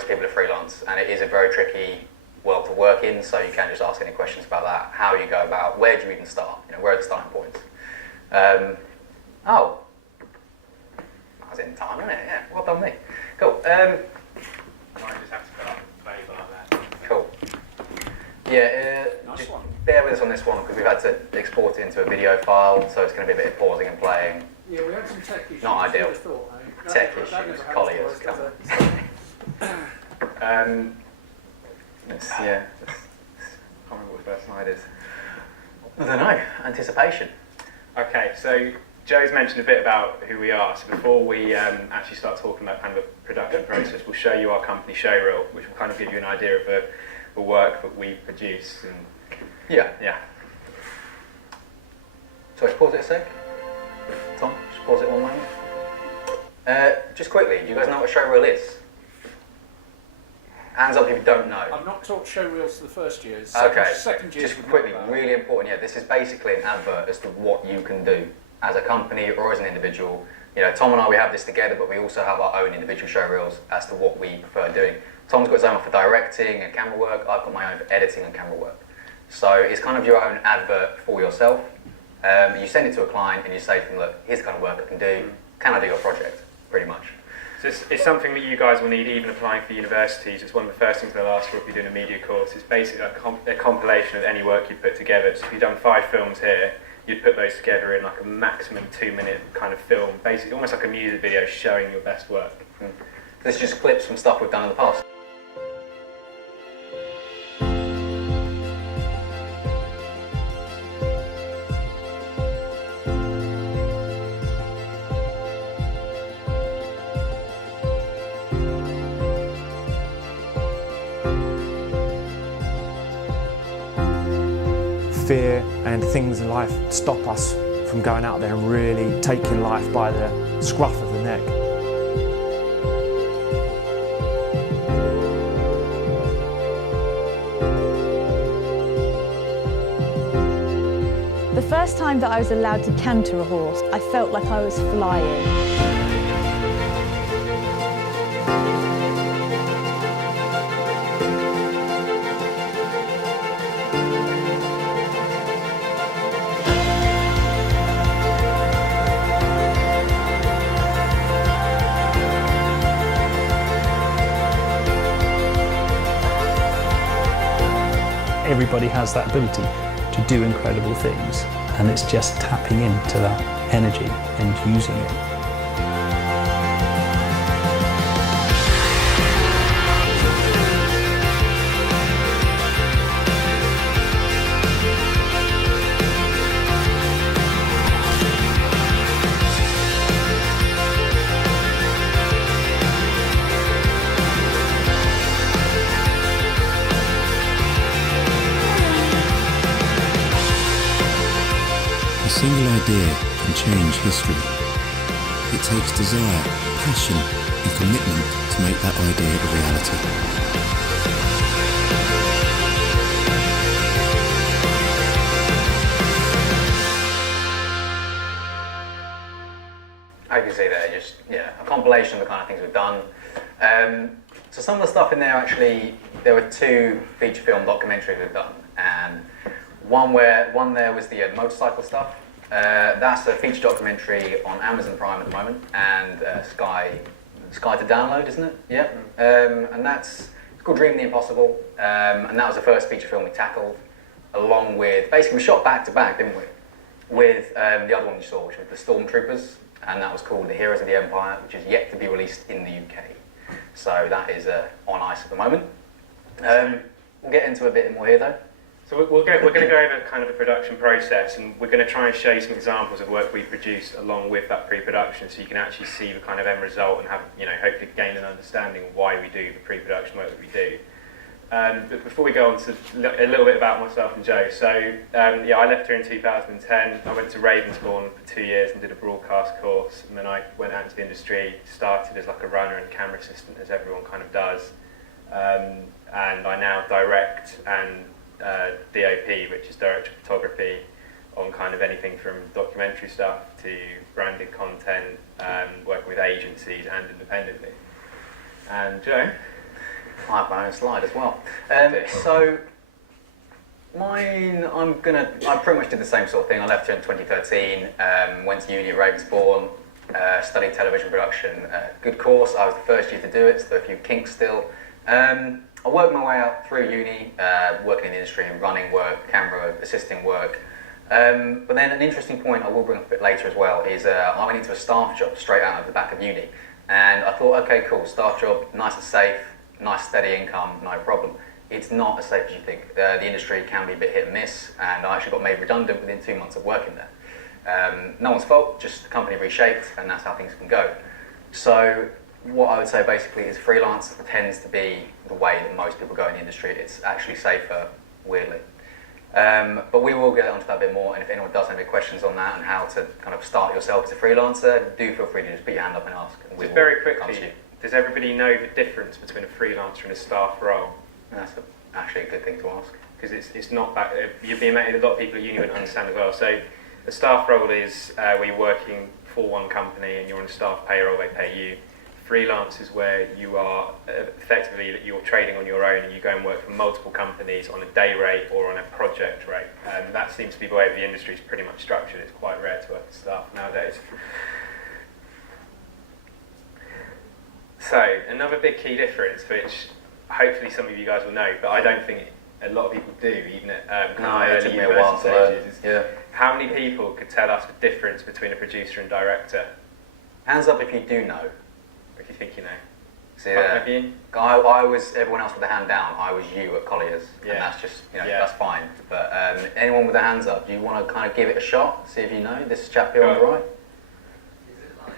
most people are freelance, and it is a very tricky world to work in, so you can't just ask any questions about that, how you go about, where do you even start, where are the starting points. Oh, I was in time, wasn't it? Yeah, well done me. Cool. I just have to put up the play bar there. Cool. Yeah, Nice just one. bear with us on this one because we've had to export it into a video file, so it's going to be a bit of pausing and playing. Yeah, we had some tech issues. Not ideal. Who'd have thought, eh? Tech That never issues, happens Collyer's to us, coming. Yeah, I can't remember what the first slide is. I don't know, anticipation. Okay, so Joe's mentioned a bit about who we are. So before we actually start talking about kind of a production process, we'll show you our company showreel, which will kind of give you an idea of the work that we produce. And Yeah. Sorry, pause it a sec. Tom, just pause it one moment. Just quickly, do you guys know what a showreel is? Hands up if you don't know. I've not taught showreels to the first years. Okay, Second years. just quickly, really important, yeah, this is basically an advert as to what you can do as a company or as an individual. Tom and I, we have this together, but we also have our own individual showreels as to what we prefer doing. Tom's got his own for directing and camera work, I've got my own for editing and camera work. So it's kind of your own advert for yourself. You send it to a client and you say to them, look, here's the kind of work I can do, can I do your project, pretty much. so it's something that you guys will need even applying for universities. It's one of the first things they'll ask for if you're doing a media course. It's basically a compilation of any work you put together. So if you've done 5 films here, you'd put those together in like a maximum 2-minute kind of film, basically almost like a music video showing your best work. This is just clips from stuff we've done in the past. Fear and things in life stop us from going out there and really taking life by the scruff of the neck. The first time that I was allowed to canter a horse, I felt like I was flying. Everybody has that ability to do incredible things, and it's just tapping into that energy and using it. A single idea can change history. It takes desire, passion and commitment to make that idea a reality. As you can see there, just a compilation of the kind of things we've done. So some of the stuff in there actually, there were 2 feature film documentaries we've done, and one there was the motorcycle stuff. That's a feature documentary on Amazon Prime at the moment, and Sky to download, isn't it? Yeah. And it's called Dreaming the Impossible, and that was the first feature film we tackled, along with, basically we shot back to back, didn't we? With the other one you saw, which was The Stormtroopers, and that was called The Heroes of the Empire, which is yet to be released in the UK. So that is on ice at the moment. We'll get into a bit more here though. So we're going to go over kind of the production process, and we're going to try and show you some examples of work we produced along with that pre-production, so you can actually see the kind of end result and have, hopefully gain an understanding of why we do the pre-production work that we do. But before we go on to a little bit about myself and Joe, so I left here in 2010. I went to Ravensbourne for 2 years and did a broadcast course, and then I went out into the industry, started as like a runner and camera assistant, as everyone kind of does, and I now direct and DOP, which is director of photography, on kind of anything from documentary stuff to branded content, working with agencies and independently. And Joe? I have my own slide as well. So mine, I pretty much did the same sort of thing. I left here in 2013, went to uni at Ravensbourne, studied television production. Good course. I was the first year to do it, so there were a few kinks still. I worked my way up through uni, working in the industry, running work, camera assisting work. But then an interesting point I will bring up a bit later as well is I went into a staff job straight out of the back of uni. And I thought, okay, cool, staff job, nice and safe, nice steady income, no problem. It's not as safe as you think. The industry can be a bit hit and miss, and I actually got made redundant within 2 months of working there. No one's fault, just the company reshaped, and that's how things can go. So what I would say basically is freelance tends to be the way that most people go in the industry. It's actually safer, weirdly. But we will get onto that a bit more, and if anyone does have any questions on that and how to kind of start yourself as a freelancer, do feel free to just put your hand up and ask. And we Just will very come to quickly, you. does everybody know the difference between a freelancer and a staff role? That's actually a good thing to ask. Because it's not that, you'd be amazed, a lot of people at uni wouldn't understand as well. So a staff role is where you're working for one company and you're on a staff payroll, they pay you. Freelance is where you are effectively, you're trading on your own and you go and work for multiple companies on a day rate or on a project rate. And that seems to be the way the industry is pretty much structured. It's quite rare to work as staff nowadays. So another big key difference, which hopefully some of you guys will know, but I don't think a lot of people do, even at kind of early university stages, is how many people could tell us the difference between a producer and director? Hands up if you do know. If you think you know. See, I was, everyone else with a hand down, I was you at Collier's, and that's just, that's fine. But anyone with their hands up, do you want to kind of give it a shot, see if you know? This chap here on the right? Is it like,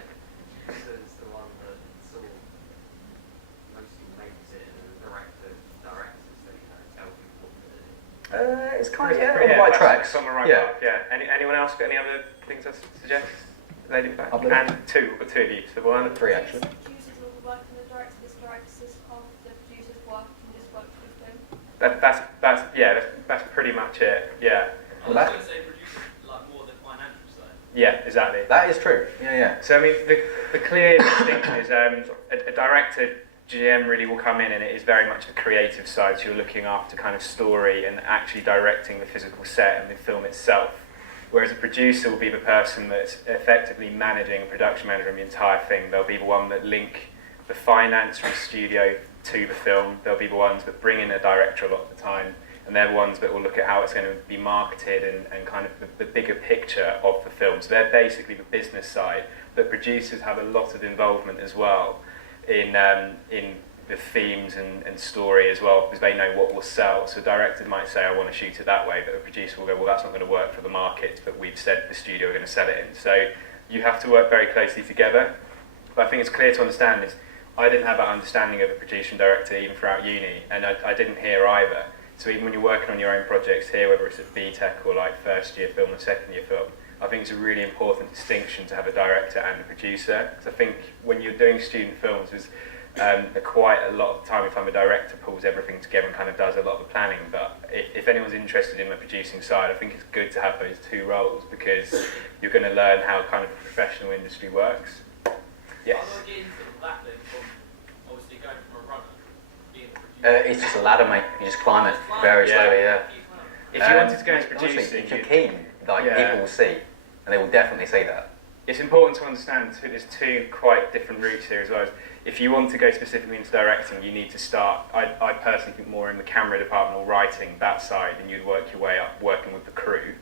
producer's the one that sort of mostly makes it, and the directors that, tell people what to do? It's kind of, on the right tracks. On the right path, yeah. Anyone else got any other things to suggest? Lady back. And two, we've got two of you, so one and three actually. Producers will work in the director's half the producer's work and just work with them. That's pretty much it. Yeah. I was going to say producer like more the financial side. Yeah, exactly. That is true. Yeah. So I mean, the clear distinction is a director GM really will come in and it is very much the creative side. So you're looking after kind of story and actually directing the physical set and the film itself. Whereas a producer will be the person that's effectively managing, a production manager of the entire thing. They'll be the one that link the finance from the studio to the film. They'll be the ones that bring in a director a lot of the time. And they're the ones that will look at how it's going to be marketed and kind of the bigger picture of the film. So they're basically the business side. But producers have a lot of involvement as well in the themes and story as well, because they know what will sell. So a director might say, I want to shoot it that way, but a producer will go, well, that's not going to work for the market, but we've said the studio are going to sell it in. So you have to work very closely together. But I think it's clear to understand is I didn't have that understanding of a producer and director even throughout uni, and I didn't here either. So even when you're working on your own projects here, whether it's at BTEC or like first year film or second year film, I think it's a really important distinction to have a director and a producer. Because I think when you're doing student films, there's quite a lot of time if I'm a director pulls everything together and kind of does a lot of the planning, but if anyone's interested in the producing side, I think it's good to have those two roles because you're going to learn how kind of the professional industry works. Yes? How do I get into that then from obviously going from a runner, being a producer? It's just a ladder, mate. You just climb it very slowly, If you wanted to go into producing, honestly, if you're keen, people will see, and they will definitely see that. It's important to understand there's two quite different routes here as well. If you want to go specifically into directing, you need to start, I personally think more in the camera department or writing, that side, and you'd work your way up working with the crew.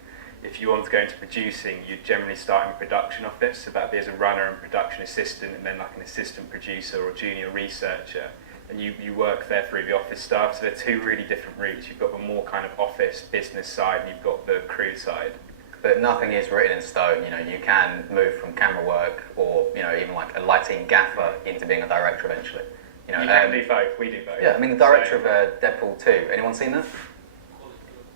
If you want to go into producing, you'd generally start in production office, so that'd be as a runner and production assistant, and then like an assistant producer or junior researcher. And you work there through the office staff, so they're two really different routes. You've got the more kind of office business side, and you've got the crew side. But nothing is written in stone. You can move from camera work or even like a lighting gaffer into being a director eventually. You can do both. We do both. Yeah, I mean the director of Deadpool 2. Anyone seen that?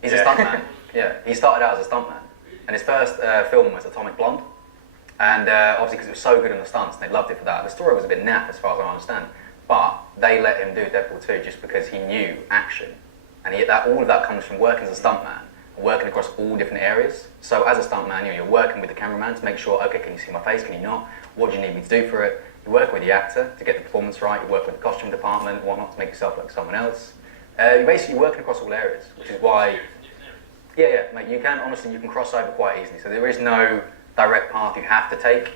He's a stuntman. Yeah, he started out as a stuntman, and his first film was Atomic Blonde. And obviously because it was so good in the stunts, they loved it for that. The story was a bit naff as far as I understand, but they let him do Deadpool 2 just because he knew action, and all of that comes from working as a stuntman. working across all different areas. So as a stuntman, you're working with the cameraman to make sure, okay, can you see my face, can you not? What do you need me to do for it? You work with the actor to get the performance right, you work with the costume department, whatnot, to make yourself like someone else. You're basically working across all areas, which is why, mate, you can cross over quite easily. So there is no direct path you have to take.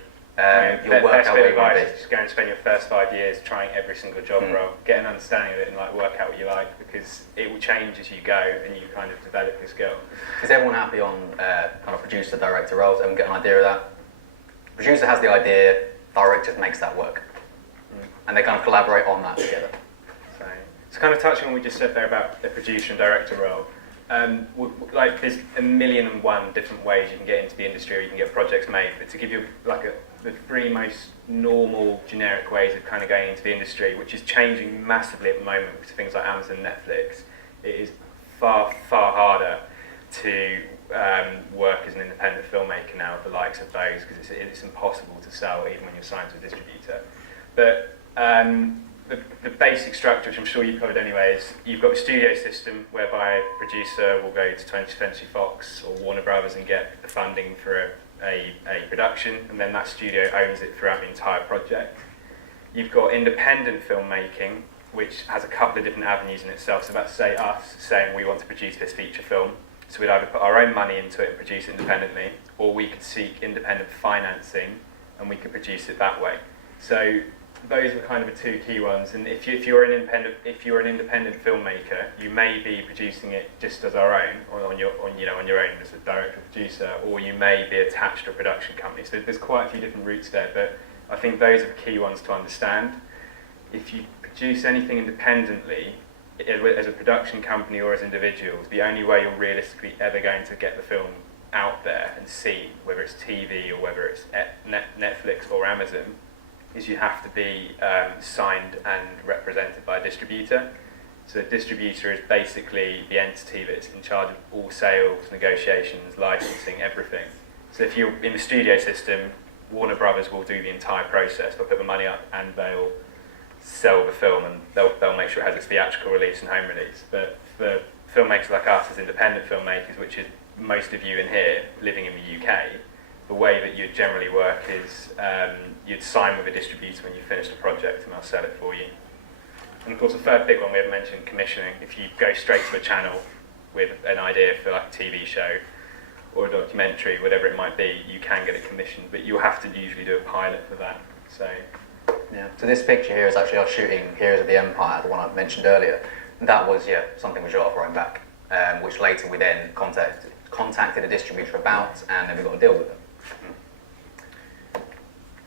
You'll work out where you want to be. Just go and spend your first 5 years trying every single job role, get an understanding of it, and like work out what you like, because it will change as you go, and you kind of develop your skill. Is everyone happy on kind of producer, director roles? Everyone get an idea of that? Producer has the idea, director makes that work, and they kind of collaborate on that together. So kind of touching on what we just said there about the producer and director role. Like there's 1,000,001 different ways you can get into the industry, or you can get projects made. But to give you the 3 most normal, generic ways of kind of going into the industry, which is changing massively at the moment with things like Amazon, Netflix, it is far, far harder to work as an independent filmmaker now with the likes of those, because it's impossible to sell even when you're signed to a distributor. But the basic structure, which I'm sure you've covered anyway, is you've got a studio system whereby a producer will go to 20th Century Fox or Warner Brothers and get the funding for a production, and then that studio owns it throughout the entire project. You've got independent filmmaking, which has a couple of different avenues in itself. So that's, say, us saying we want to produce this feature film. So we'd either put our own money into it and produce it independently, or we could seek independent financing and we could produce it that way. So those are kind of the 2 key ones. And if you're an independent filmmaker, you may be producing it just as our own, or on your own as a director or producer, or you may be attached to a production company. So there's quite a few different routes there, but I think those are the key ones to understand. If you produce anything independently, as a production company or as individuals, the only way you're realistically ever going to get the film out there and seen, whether it's TV or whether it's Netflix or Amazon, is you have to be signed and represented by a distributor. So a distributor is basically the entity that's in charge of all sales, negotiations, licensing, everything. So if you're in the studio system, Warner Brothers will do the entire process. They'll put the money up and they'll sell the film, and they'll make sure it has its theatrical release and home release. But for filmmakers like us as independent filmmakers, which is most of you in here living in the UK, the way that you'd generally work is you'd sign with a distributor when you finish the project and they'll sell it for you. And of course the third big one we haven't mentioned, commissioning. If you go straight to a channel with an idea for like a TV show or a documentary, whatever it might be, you can get it commissioned, but you'll have to usually do a pilot for that. So this picture here is actually our shooting Heroes of the Empire, the one I mentioned earlier. That was something we shot off our own back, which later we then contacted a distributor about, and then we got a deal with them.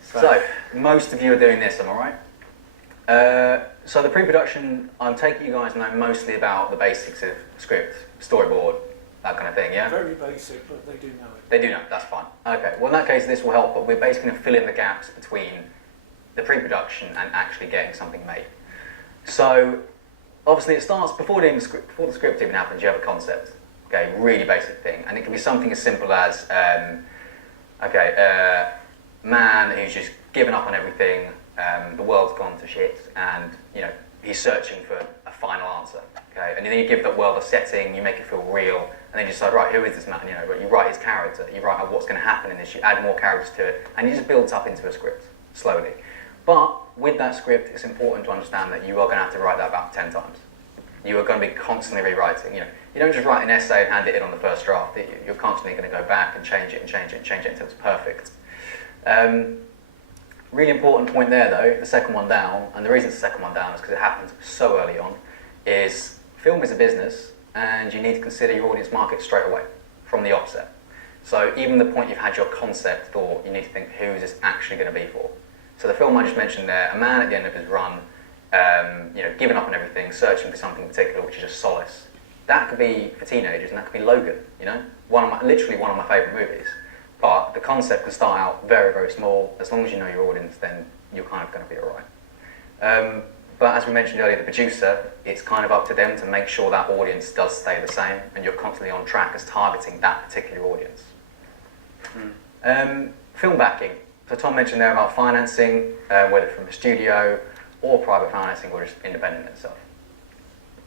So most of you are doing this, am I right? So the pre-production, I'm taking you guys know mostly about the basics of script, storyboard, that kind of thing, yeah? Very basic, but they do know it. They do know, that's fine. Okay, well in that case this will help, but we're basically going to fill in the gaps between the pre-production and actually getting something made. So obviously it starts before the script even happens. You have a concept, okay, really basic thing, and it can be something as simple as man who's just given up on everything, the world's gone to shit, and he's searching for a final answer, okay, and then you give that world a setting, you make it feel real, and then you decide, right, who is this man? You write his character, you write out what's going to happen in this, you add more characters to it, and it just builds up into a script slowly. But with that script, it's important to understand that you are going to have to write that about 10 times. You are going to be constantly rewriting. You don't just write an essay and hand it in on the first draft. You're constantly going to go back and change it and change it and change it until it's perfect. Really important point there, though, the second one down, and the reason it's the second one down is because it happens so early on, is film is a business, and you need to consider your audience market straight away, from the offset. So even the point you've had your concept thought, you need to think, who is this actually going to be for? So the film I just mentioned there, a man at the end of his run, giving up on everything, searching for something particular, which is just solace. That could be for teenagers, and that could be Logan, literally one of my favourite movies. But the concept can start out very, very small. As long as you know your audience, then you're kind of going to be all right. But as we mentioned earlier, the producer, it's kind of up to them to make sure that audience does stay the same, and you're constantly on track as targeting that particular audience. Film backing. So Tom mentioned there about financing, whether from a studio or private financing or just independent itself.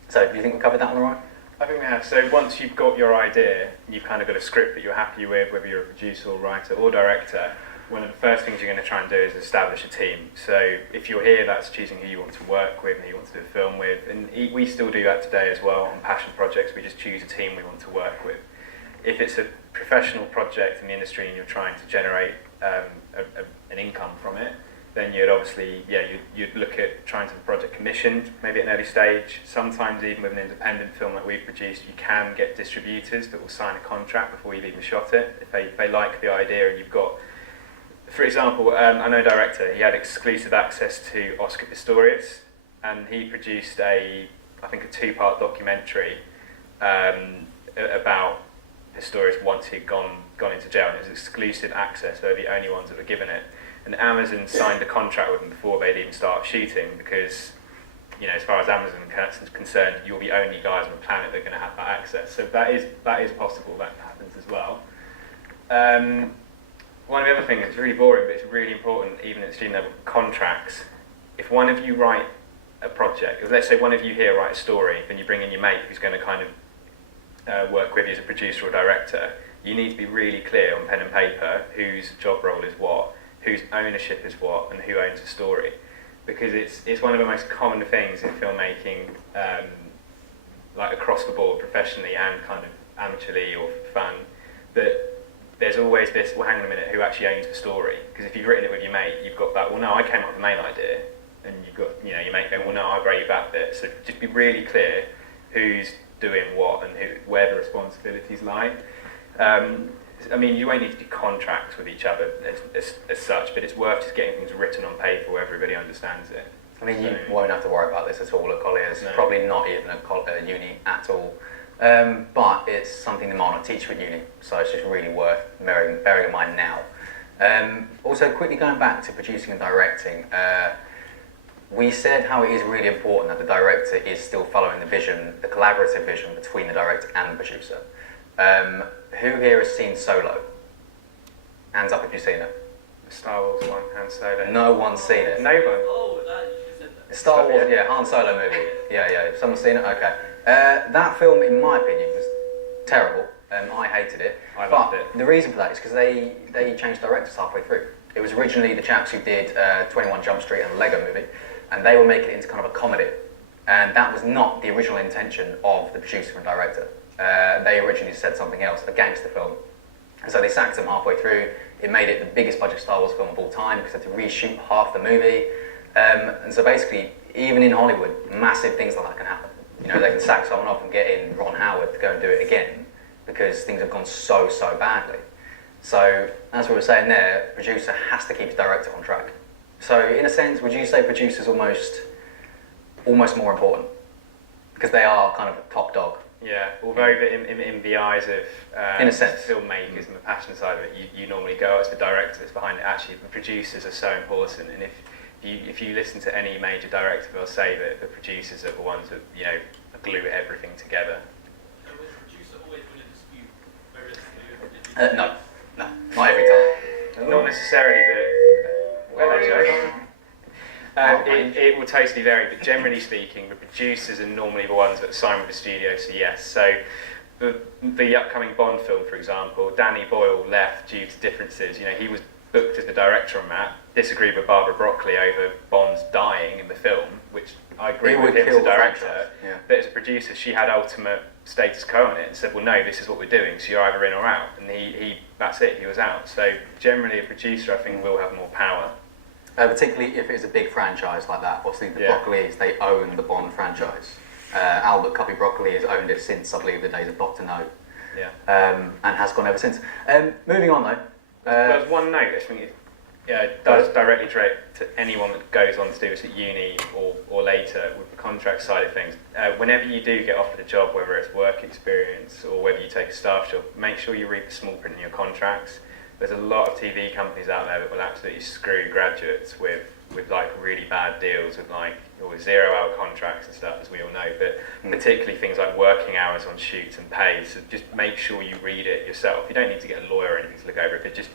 So do you think we covered that all right? I think we have. So once you've got your idea, and you've kind of got a script that you're happy with, whether you're a producer or writer or director, one of the first things you're going to try and do is establish a team. So if you're here, that's choosing who you want to work with and who you want to do a film with. And we still do that today as well on passion projects. We just choose a team we want to work with. If it's a professional project in the industry and you're trying to generate an income from it, then you'd obviously, you'd look at trying to have the project commissioned, maybe at an early stage. Sometimes even with an independent film that we've produced, you can get distributors that will sign a contract before you've even shot it. If they like the idea and you've got, for example, I know a director, he had exclusive access to Oscar Pistorius, and he produced I think a 2-part documentary about Pistorius once he'd gone into jail, and it was exclusive access, they were the only ones that were given it. And Amazon signed a contract with them before they'd even start shooting because, as far as Amazon is concerned, you're the only guys on the planet that are going to have that access. So that is possible, that happens as well. One of the other things, it's really boring, but it's really important, even at student level, contracts. If one of you write a project, if let's say one of you here write a story, then you bring in your mate who's going to kind of work with you as a producer or director, you need to be really clear on pen and paper whose job role is what, whose ownership is what, and who owns the story. Because it's one of the most common things in filmmaking, like across the board, professionally and kind of amateurly or for fun, that there's always this, well, hang on a minute, who actually owns the story? Because if you've written it with your mate, you've got that, well, no, I came up with the main idea. And you've got, your mate going, well, no, I wrote that bit. So just be really clear who's doing what and where the responsibilities lie. You won't need to do contracts with each other as such, but it's worth just getting things written on paper where everybody understands it. You won't have to worry about this at all at Collier's, probably not even at uni at all. But it's something they might not teach you at uni, so it's just really worth bearing in mind now. Also, quickly going back to producing and directing, we said how it is really important that the director is still following the vision, the collaborative vision between the director and the producer. Who here has seen Solo? Hands up if you've seen it. Star Wars one, Han Solo. No one's seen it. No one. Oh, that you just said that. Star Wars, Han Solo movie. Yeah. Someone's seen it? Okay. That film, in my opinion, was terrible. I hated it. I loved it. The reason for that is because they changed directors halfway through. It was originally the chaps who did 21 Jump Street and the Lego movie, and they were making it into kind of a comedy. And that was not the original intention of the producer and director. They originally said something else, a gangster film. And so they sacked them halfway through. It made it the biggest budget Star Wars film of all time because they had to reshoot half the movie. And so basically, even in Hollywood, massive things like that can happen. They can sack someone off and get in Ron Howard to go and do it again because things have gone so badly. So, as we were saying there, producer has to keep his director on track. So, in a sense, would you say producer's almost more important? Because they are kind of a top dog. Yeah, although in the eyes of in a sense, filmmakers and the passion side of it, you normally go, it's the director that's behind it. Actually, the producers are so important, and if you listen to any major director, they'll say that the producers are the ones that glue everything together. And was the producer always going to dispute whether it's to do with No, not every time. Not necessarily, but it will totally vary, but generally speaking, the producers are normally the ones that sign with the studio, so yes. So the upcoming Bond film, for example, Danny Boyle left due to differences. He was booked as the director on that, disagreed with Barbara Broccoli over Bond's dying in the film, which I agree with him as a director, but as a producer, she had ultimate status quo on it and said, well, no, this is what we're doing, so you're either in or out. And that's it, he was out. So generally, a producer, I think, will have more power. Particularly if it's a big franchise like that. Obviously, the Broccoli's, they own the Bond franchise. Albert Cuppy Broccoli has owned it since, I believe, the days of Dr. No. And has gone ever since. Moving on, though. There's one note I think it does directly direct to anyone that goes on to do this at uni or later with the contract side of things. Whenever you do get offered a job, whether it's work experience or whether you take a staff job, make sure you read the small print in your contracts. There's a lot of TV companies out there that will absolutely screw graduates with like really bad deals with like 0-hour contracts and stuff, as we all know, but particularly things like working hours on shoots and pay. So just make sure you read it yourself. You don't need to get a lawyer or anything to look over it, but just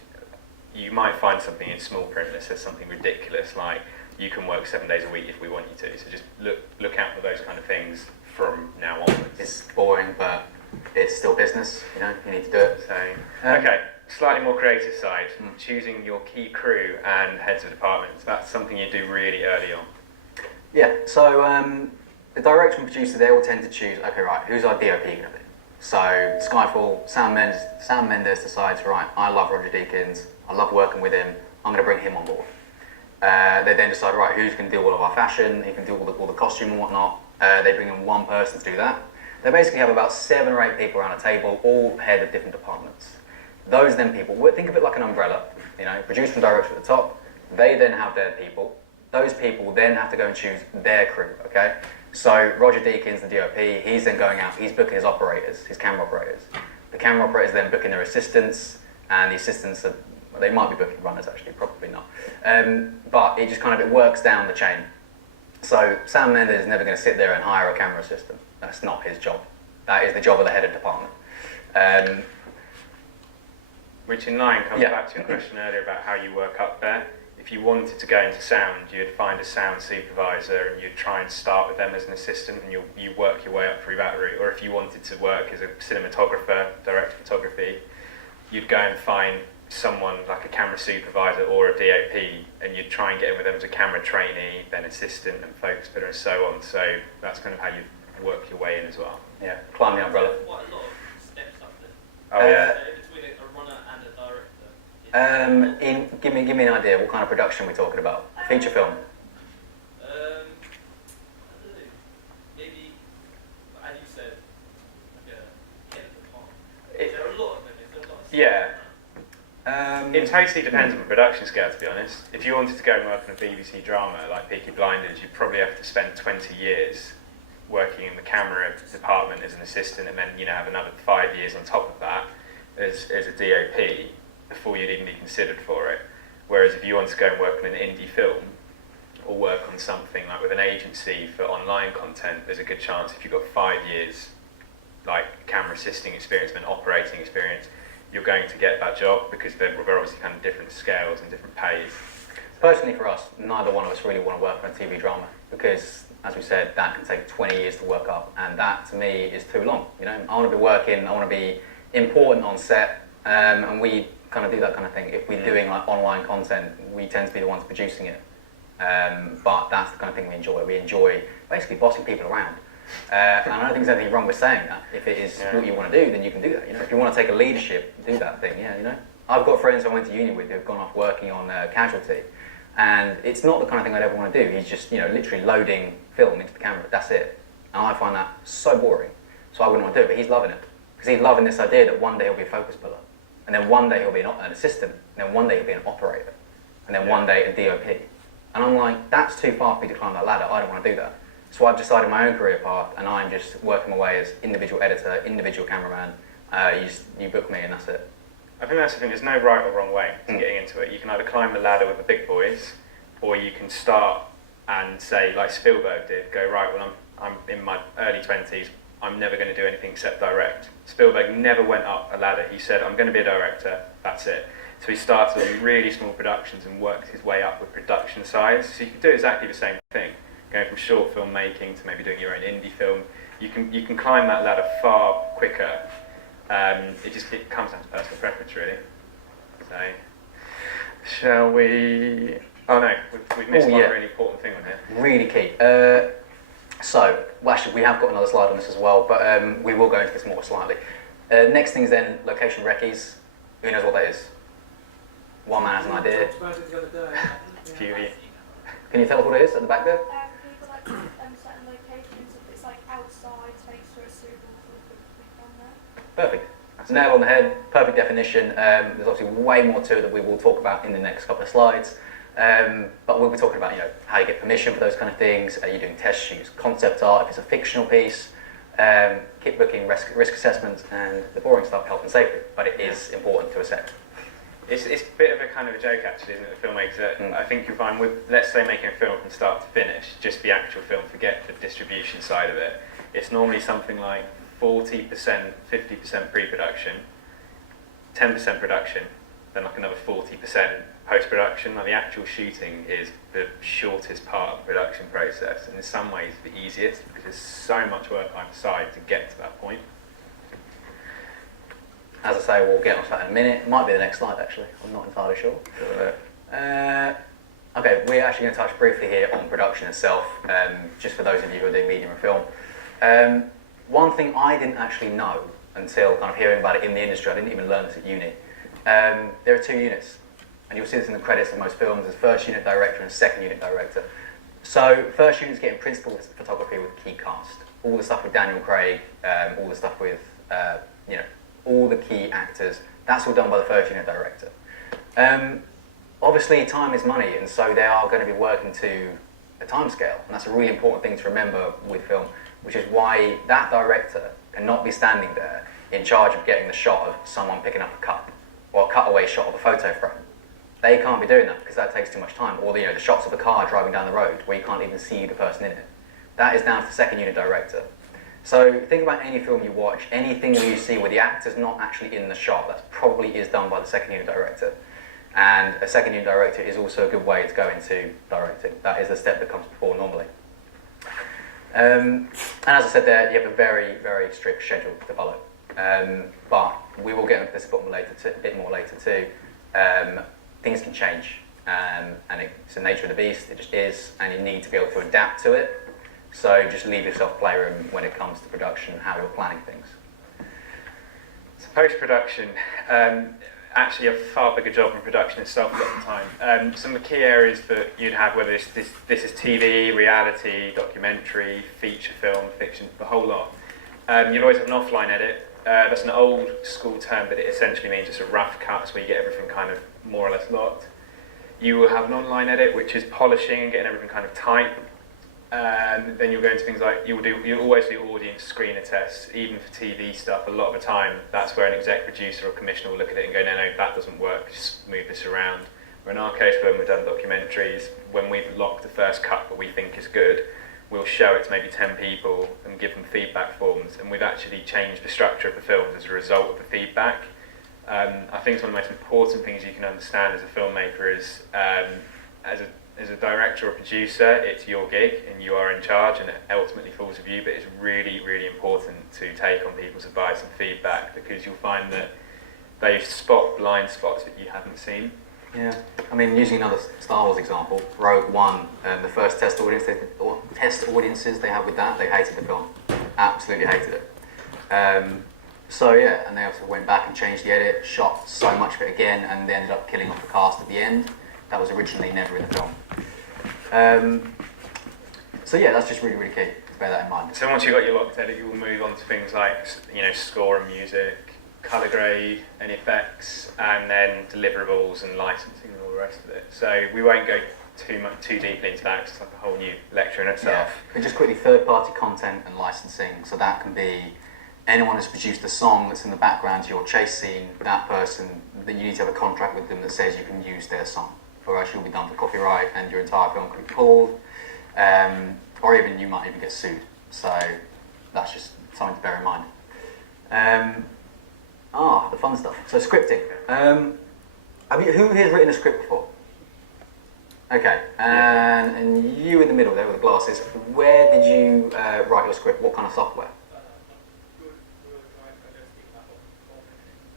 you might find something in small print that says something ridiculous like you can work 7 days a week if we want you to. So just look out for those kind of things from now onwards. It's boring, but it's still business. You know, you need to do it. So okay, slightly more creative side. Choosing your key crew and heads of departments. That's something you do really early on. Yeah. So the director and producer, they all tend to choose. Okay, right. Who's our DOP going to be? So Skyfall, Sam Mendes decides, right, I love Roger Deakins, I love working with him, I'm going to bring him on board. They then decide, right, who's going to do all of our fashion, who can do all the costume and whatnot. They bring in one person to do that. They basically have about 7 or 8 people around a table, all head of different departments. Those then people, think of it like an umbrella, you know, producer and director at the top, they then have their people. Those people then have to go and choose their crew, okay? So Roger Deakins, the DOP, he's then going out, he's booking his operators, his camera operators. The camera operators then booking their assistants, and the assistants, they might be booking runners actually, probably not. But it just kind of, it works down the chain. So Sam Mendes is never going to sit there and hire a camera assistant. That's not his job. That is the job of the head of department. Which in line comes back to your question earlier about how you work up there. If you wanted to go into sound, you'd find a sound supervisor and you'd try and start with them as an assistant, and you work your way up through that route. Or if you wanted to work as a cinematographer, direct photography, you'd go and find someone like a camera supervisor or a DOP, and you'd try and get in with them as a camera trainee, then assistant and focus fitter and so on. So that's kind of how you work your way in as well. Yeah, climb the umbrella. Quite a lot of steps up there. Oh yeah. Between a runner and a director. Give me an idea. What kind of production are we talking about? Feature film. I don't know. Maybe, as you said, like a head of the department. There are a lot of them. There's a lot of Yeah. It totally depends on the production scale, to be honest. If you wanted to go and work on a BBC drama like Peaky Blinders, you'd probably have to spend 20 years working in the camera department as an assistant, and then have another 5 years on top of that as a DOP before you'd even be considered for it. Whereas if you want to go and work on an indie film or work on something like with an agency for online content, there's a good chance if you've got 5 years like camera assisting experience and operating experience, you're going to get that job, because they're obviously kind of different scales and different pays. Personally for us, neither one of us really want to work on a TV drama, because as we said, that can take 20 years to work up, and that to me is too long. I want to be working, I want to be important on set, and we kind of do that kind of thing. If we're doing like online content, we tend to be the ones producing it, but that's the kind of thing we enjoy. We enjoy basically bossing people around. And I don't think there's anything wrong with saying that. If it is what you want to do, then you can do that. If you want to take a leadership, do that thing. I've got friends I went to uni with who've gone off working on Casualty, and it's not the kind of thing I'd ever want to do. He's just literally loading film into the camera. That's it. And I find that so boring. So I wouldn't want to do it. But he's loving it, because he's loving this idea that one day he'll be a focus puller, and then one day he'll be an assistant, and then one day he'll be an operator, and then one day a DOP. And I'm like, that's too far for me to climb that ladder. I don't want to do that. So I've decided my own career path, and I'm just working my way as individual editor, individual cameraman. You book me, and that's it. I think that's the thing. There's no right or wrong way to getting into it. You can either climb the ladder with the big boys, or you can start and say, like Spielberg did, go, right, well, I'm in my early 20s, I'm never going to do anything except direct. Spielberg never went up a ladder. He said, I'm going to be a director, that's it. So he started on really small productions and worked his way up with production size. So you can do exactly the same thing, going from short film making to maybe doing your own indie film. You can climb that ladder far quicker. It comes down to personal preference, really. So, shall we? Oh no, we've missed one really important thing on here. Really key. Actually, we have got another slide on this as well, but we will go into this more slightly. Next thing is then location recce's. Who knows what that is? One man has an idea. Talked about it the other day. TV. Can you tell us what it is at the back there? People like certain locations, if it's like outside, takes for a suitable for the on there. Perfect. Nail on the head, perfect definition. There's obviously way more to it that we will talk about in the next couple of slides. But we'll be talking about how you get permission for those kind of things. Are you doing test shoots, concept art, if it's a fictional piece, kit booking, risk assessments, and the boring stuff, health and safety. But it is important to assess. It's a bit of a kind of a joke, actually, isn't it, the filmmakers? I think you'll find with, let's say, making a film from start to finish, just the actual film, forget the distribution side of it, it's normally something like 40%, 50% pre-production, 10% production, then like another 40% post-production. Like the actual shooting is the shortest part of the production process, and in some ways the easiest because there's so much work either side to get to that point. As I say, we'll get onto that in a minute. It might be the next slide actually, I'm not entirely sure. Okay, we're actually going to touch briefly here on production itself, just for those of you who are doing media and film. One thing I didn't actually know until kind of hearing about it in the industry, I didn't even learn this at uni. There are 2 units, and you'll see this in the credits of most films. There's first unit director and second unit director. So first unit's getting principal photography with key cast, all the stuff with Daniel Craig, all the stuff with all the key actors. That's all done by the first unit director. Obviously, time is money, and so they are going to be working to a time scale, and that's a really important thing to remember with film, which is why that director cannot be standing there in charge of getting the shot of someone picking up a cup, or a cutaway shot of a photo frame. They can't be doing that because that takes too much time, or the shots of a car driving down the road where you can't even see the person in it. That is down to the second unit director. So think about any film you watch, anything that you see where the actor's not actually in the shot, that probably is done by the second unit director. And a second unit director is also a good way to go into directing. That is the step that comes before normally. And as I said there, you have a very, very strict schedule to follow. But we will get into this a bit more later too. Things can change, and it's the nature of the beast, it just is, and you need to be able to adapt to it. So just leave yourself playroom when it comes to production and how you're planning things. So post-production, actually a far bigger job than production itself a lot of the time. Some of the key areas that you'd have, whether this is TV, reality, documentary, feature film, fiction, the whole lot. You'll always have an offline edit. That's an old school term, but it essentially means just a rough cut where you get everything kind of more or less locked. You will have an online edit, which is polishing and getting everything kind of tight. Then you'll go into things like you'll always do audience screener tests, even for TV stuff. A lot of the time, that's where an exec producer or commissioner will look at it and go, no, that doesn't work. Just move this around. Or in our case, when we've done documentaries, when we've locked the first cut that we think is good, we'll show it to maybe 10 people and give them feedback forms. And we've actually changed the structure of the films as a result of the feedback. I think it's one of the most important things you can understand as a filmmaker is, as a director or producer, it's your gig and you are in charge and it ultimately falls with you, but it's really, really important to take on people's advice and feedback because you'll find that they spot blind spots that you haven't seen. Yeah, I mean, using another Star Wars example, Rogue One, the first test audiences they had with that, they hated the film. Absolutely hated it. So yeah, and they also went back and changed the edit, shot so much of it again, and they ended up killing off the cast at the end. That was originally never in the film. So yeah, that's just really, really key to bear that in mind. So once you've got your locked edit, you will move on to things like score and music, colour grade and effects, and then deliverables and licensing and all the rest of it. So we won't go too deeply into that because it's like a whole new lecture in itself. Yeah. But just quickly, third-party content and licensing. So that can be anyone who's produced a song that's in the background to your chase scene. That person, that you need to have a contract with them that says you can use their song, or else you'll be done for copyright and your entire film could be pulled, or even you might even get sued. So that's just something to bear in mind. The fun stuff. So scripting. Who here's written a script before? Okay, and you in the middle there with the glasses. Where did you write your script? What kind of software?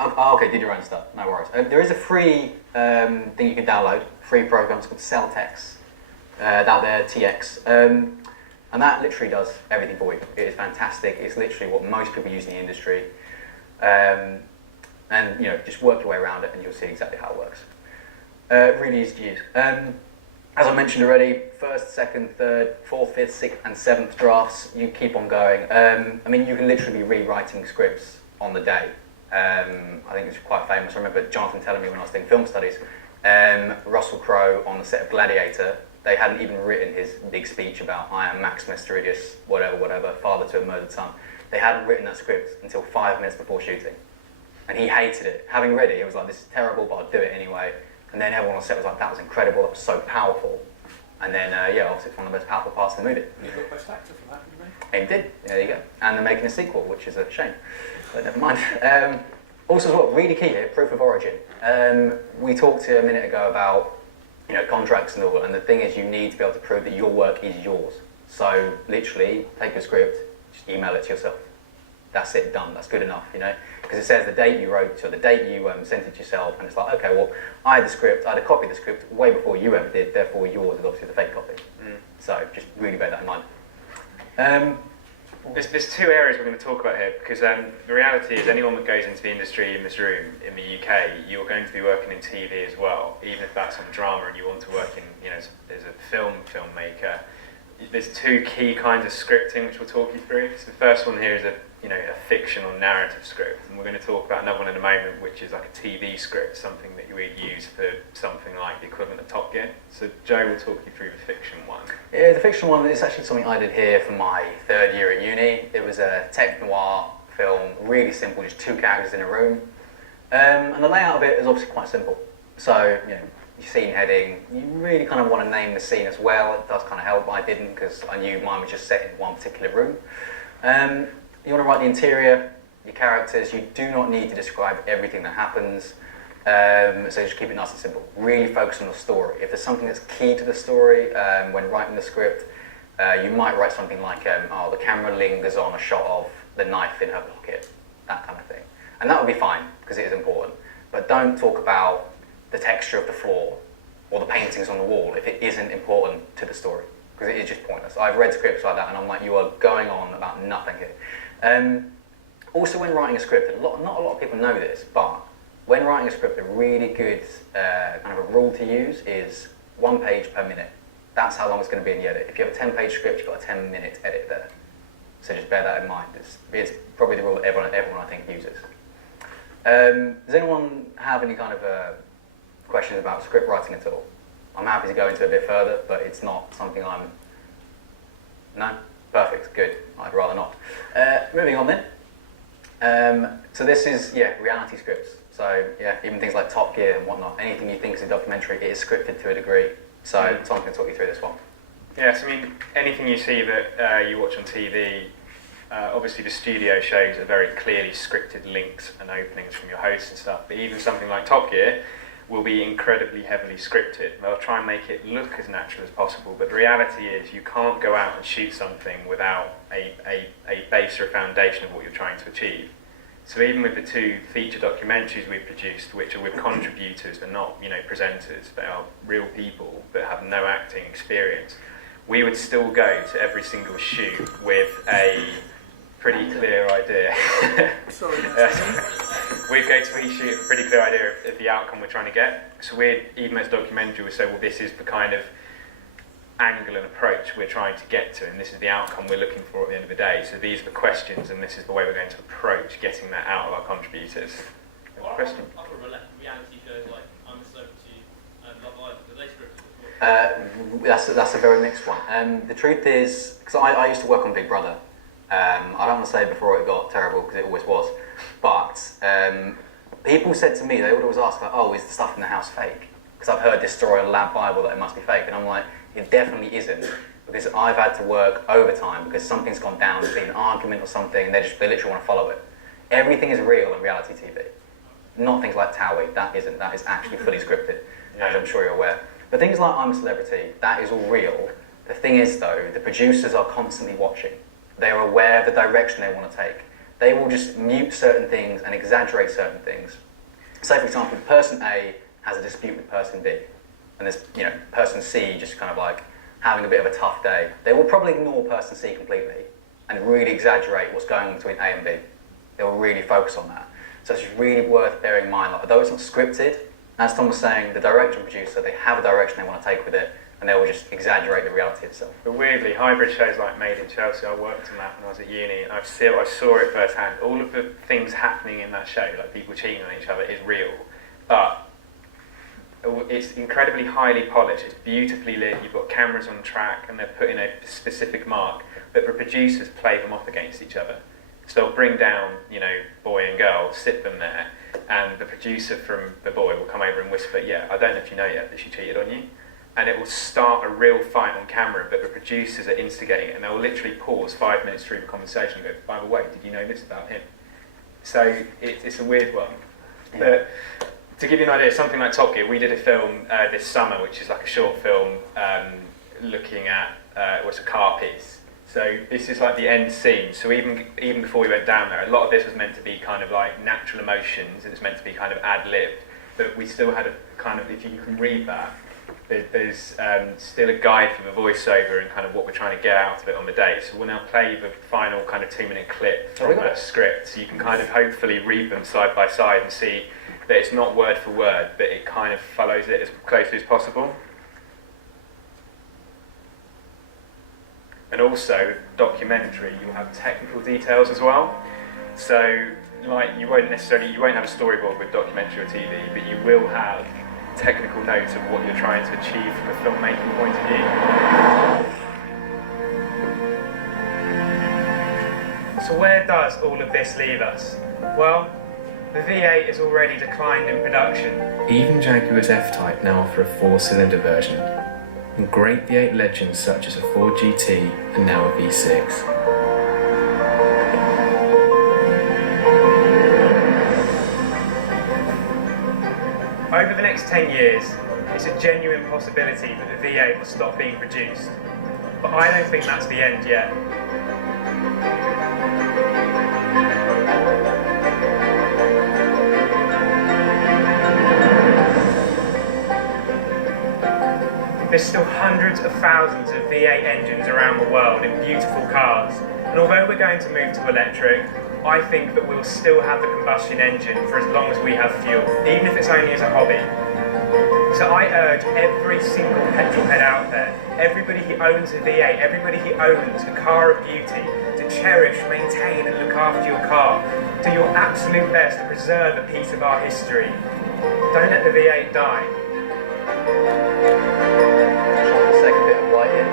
Oh, okay, did your own stuff. No worries. There is a free thing you can download. Free program. It's called Celltex. Out there, TX. And that literally does everything for you. It is fantastic. It's literally what most people use in the industry. And just work your way around it and you'll see exactly how it works. Really easy to use. As I mentioned already, first, second, third, fourth, fifth, sixth and seventh drafts, you keep on going. You can literally be rewriting scripts on the day. I think it's quite famous. I remember Jonathan telling me when I was doing film studies, Russell Crowe on the set of Gladiator, they hadn't even written his big speech about I am Maximus Meridius, whatever, father to a murdered son. They hadn't written that script until 5 minutes before shooting. And he hated it. Having read it, he was like, this is terrible, but I'll do it anyway. And then everyone on set was like, that was incredible, that was so powerful. And then, obviously it's one of the most powerful parts of the movie. You got best actor for that, didn't they? He did, there you go. And they're making a sequel, which is a shame, but never mind. Also, as well, really key here, proof of origin. We talked a minute ago about contracts and all, and the thing is, you need to be able to prove that your work is yours. So, literally, take your script, just email it to yourself. That's it, done. That's good enough, because it says the date you wrote, so the date you sent it to yourself, and it's like, okay, well, I had a copy of the script way before you ever did, therefore yours is obviously the fake copy. So, just really bear that in mind. There's two areas we're going to talk about here, because the reality is anyone that goes into the industry in this room in the UK, you're going to be working in TV as well, even if that's on drama and you want to work in, as a filmmaker. There's two key kinds of scripting which we'll talk you through. So the first one here is a fiction or narrative script, and we're going to talk about another one in a moment, which is like a TV script, something that you would use for something like the equivalent of Top Gear. So Joe will talk you through the fiction one. Yeah, the fiction one is actually something I did here for my third year at uni. It was a tech noir film, really simple, just two characters in a room. And the layout of it is obviously quite simple. So, your scene heading, you really kind of want to name the scene as well. It does kind of help, but I didn't because I knew mine was just set in one particular room. You want to write the interior, your characters. You do not need to describe everything that happens. So just keep it nice and simple. Really focus on the story. If there's something that's key to the story when writing the script, you might write something like, the camera lingers on a shot of the knife in her pocket, that kind of thing. And that would be fine, because it is important. But don't talk about the texture of the floor or the paintings on the wall if it isn't important to the story, because it is just pointless. I've read scripts like that and I'm like, you are going on about nothing here. Also, when writing a script, not a lot of people know this, but when writing a script, a really good kind of a rule to use is 1 page per minute. That's how long it's going to be in the edit. If you have a 10-page script, you've got a 10-minute edit there. So just bear that in mind. It's probably the rule that everyone I think uses. Does anyone have any kind of questions about script writing at all? I'm happy to go into it a bit further, but it's not something I'm... No? Perfect, good. I'd rather not. Moving on then. So this is, reality scripts. So, even things like Top Gear and whatnot, anything you think is a documentary, it is scripted to a degree. So, Tom's going to talk you through this one. Yes, anything you see that you watch on TV, obviously the studio shows are very clearly scripted links and openings from your hosts and stuff, but even something like Top Gear will be incredibly heavily scripted. They'll try and make it look as natural as possible, but the reality is you can't go out and shoot something without a base or a foundation of what you're trying to achieve. So even with the two feature documentaries we've produced, which are with contributors, they're not presenters, they are real people that have no acting experience, we would still go to every single shoot with a pretty clear idea. Sorry, We'd go to each shoot with a pretty clear idea of the outcome we're trying to get. So even as documentary, we say, well, this is the kind of angle and approach we're trying to get to, and this is the outcome we're looking for at the end of the day. So these are the questions, and this is the way we're going to approach getting that out of our contributors. Question? Other reality shows like I'm a Celebrity and Love Island, are they scripted? That's a very mixed one. The truth is, because I used to work on Big Brother. I don't want to say before it got terrible, because it always was, but people said to me, they would always ask, like, oh, is the stuff in the house fake? Because I've heard this story on Lab Bible that it must be fake, and I'm like, it definitely isn't, because I've had to work overtime because something's gone down, there's been an argument or something, and they literally want to follow it. Everything is real in reality TV. Not things like Towie, that isn't, that is actually fully scripted, as I'm sure you're aware. But things like I'm a Celebrity, that is all real. The thing is though, the producers are constantly watching. They are aware of the direction they want to take. They will just mute certain things and exaggerate certain things. Say for example, person A has a dispute with person B, and there's, person C just kind of like having a bit of a tough day. They will probably ignore person C completely and really exaggerate what's going on between A and B. They will really focus on that. So it's really worth bearing in mind, like, although it's not scripted, as Tom was saying, the director and producer, they have a direction they want to take with it, and they will just exaggerate the reality itself. But weirdly, hybrid shows like Made in Chelsea, I worked on that when I was at uni, and I saw it firsthand. All of the things happening in that show, like people cheating on each other, is real. But it's incredibly highly polished, it's beautifully lit, you've got cameras on track, and they're put in a specific mark, but the producers play them off against each other. So they'll bring down, boy and girl, sit them there, and the producer from the boy will come over and whisper, yeah, I don't know if you know yet that she cheated on you. And it will start a real fight on camera, but the producers are instigating it, and they'll literally pause 5 minutes through the conversation and go, by the way, did you know this about him? So it's a weird one. But to give you an idea, something like Top Gear, we did a film this summer, which is like a short film looking at what's a car piece. So this is like the end scene. So even before we went down there, a lot of this was meant to be kind of like natural emotions, and it's meant to be kind of ad-libbed. But we still had a kind of, if you can read that, there's still a guide for the voiceover and kind of what we're trying to get out of it on the day. So we'll now play the final kind of 2-minute clip from that script, so you can kind of hopefully read them side by side and see that it's not word for word, but it kind of follows it as closely as possible. And also, documentary, you'll have technical details as well. So, like, you won't have a storyboard with documentary or TV, but you will have technical notes of what you're trying to achieve from a filmmaking point of view. So where does all of this leave us? Well, the V8 has already declined in production. Even Jaguar's F-Type now offer a 4-cylinder version, and great V8 legends such as a Ford GT and now a V6. Over the next 10 years, it's a genuine possibility that the V8 will stop being produced. But I don't think that's the end yet. There's still hundreds of thousands of V8 engines around the world in beautiful cars. And although we're going to move to electric, I think that we'll still have the combustion engine for as long as we have fuel, even if it's only as a hobby. So I urge every single petrol head out there, everybody who owns a V8, everybody who owns a car of beauty, to cherish, maintain and look after your car. Do your absolute best to preserve a piece of our history. Don't let the V8 die. Second bit of light here.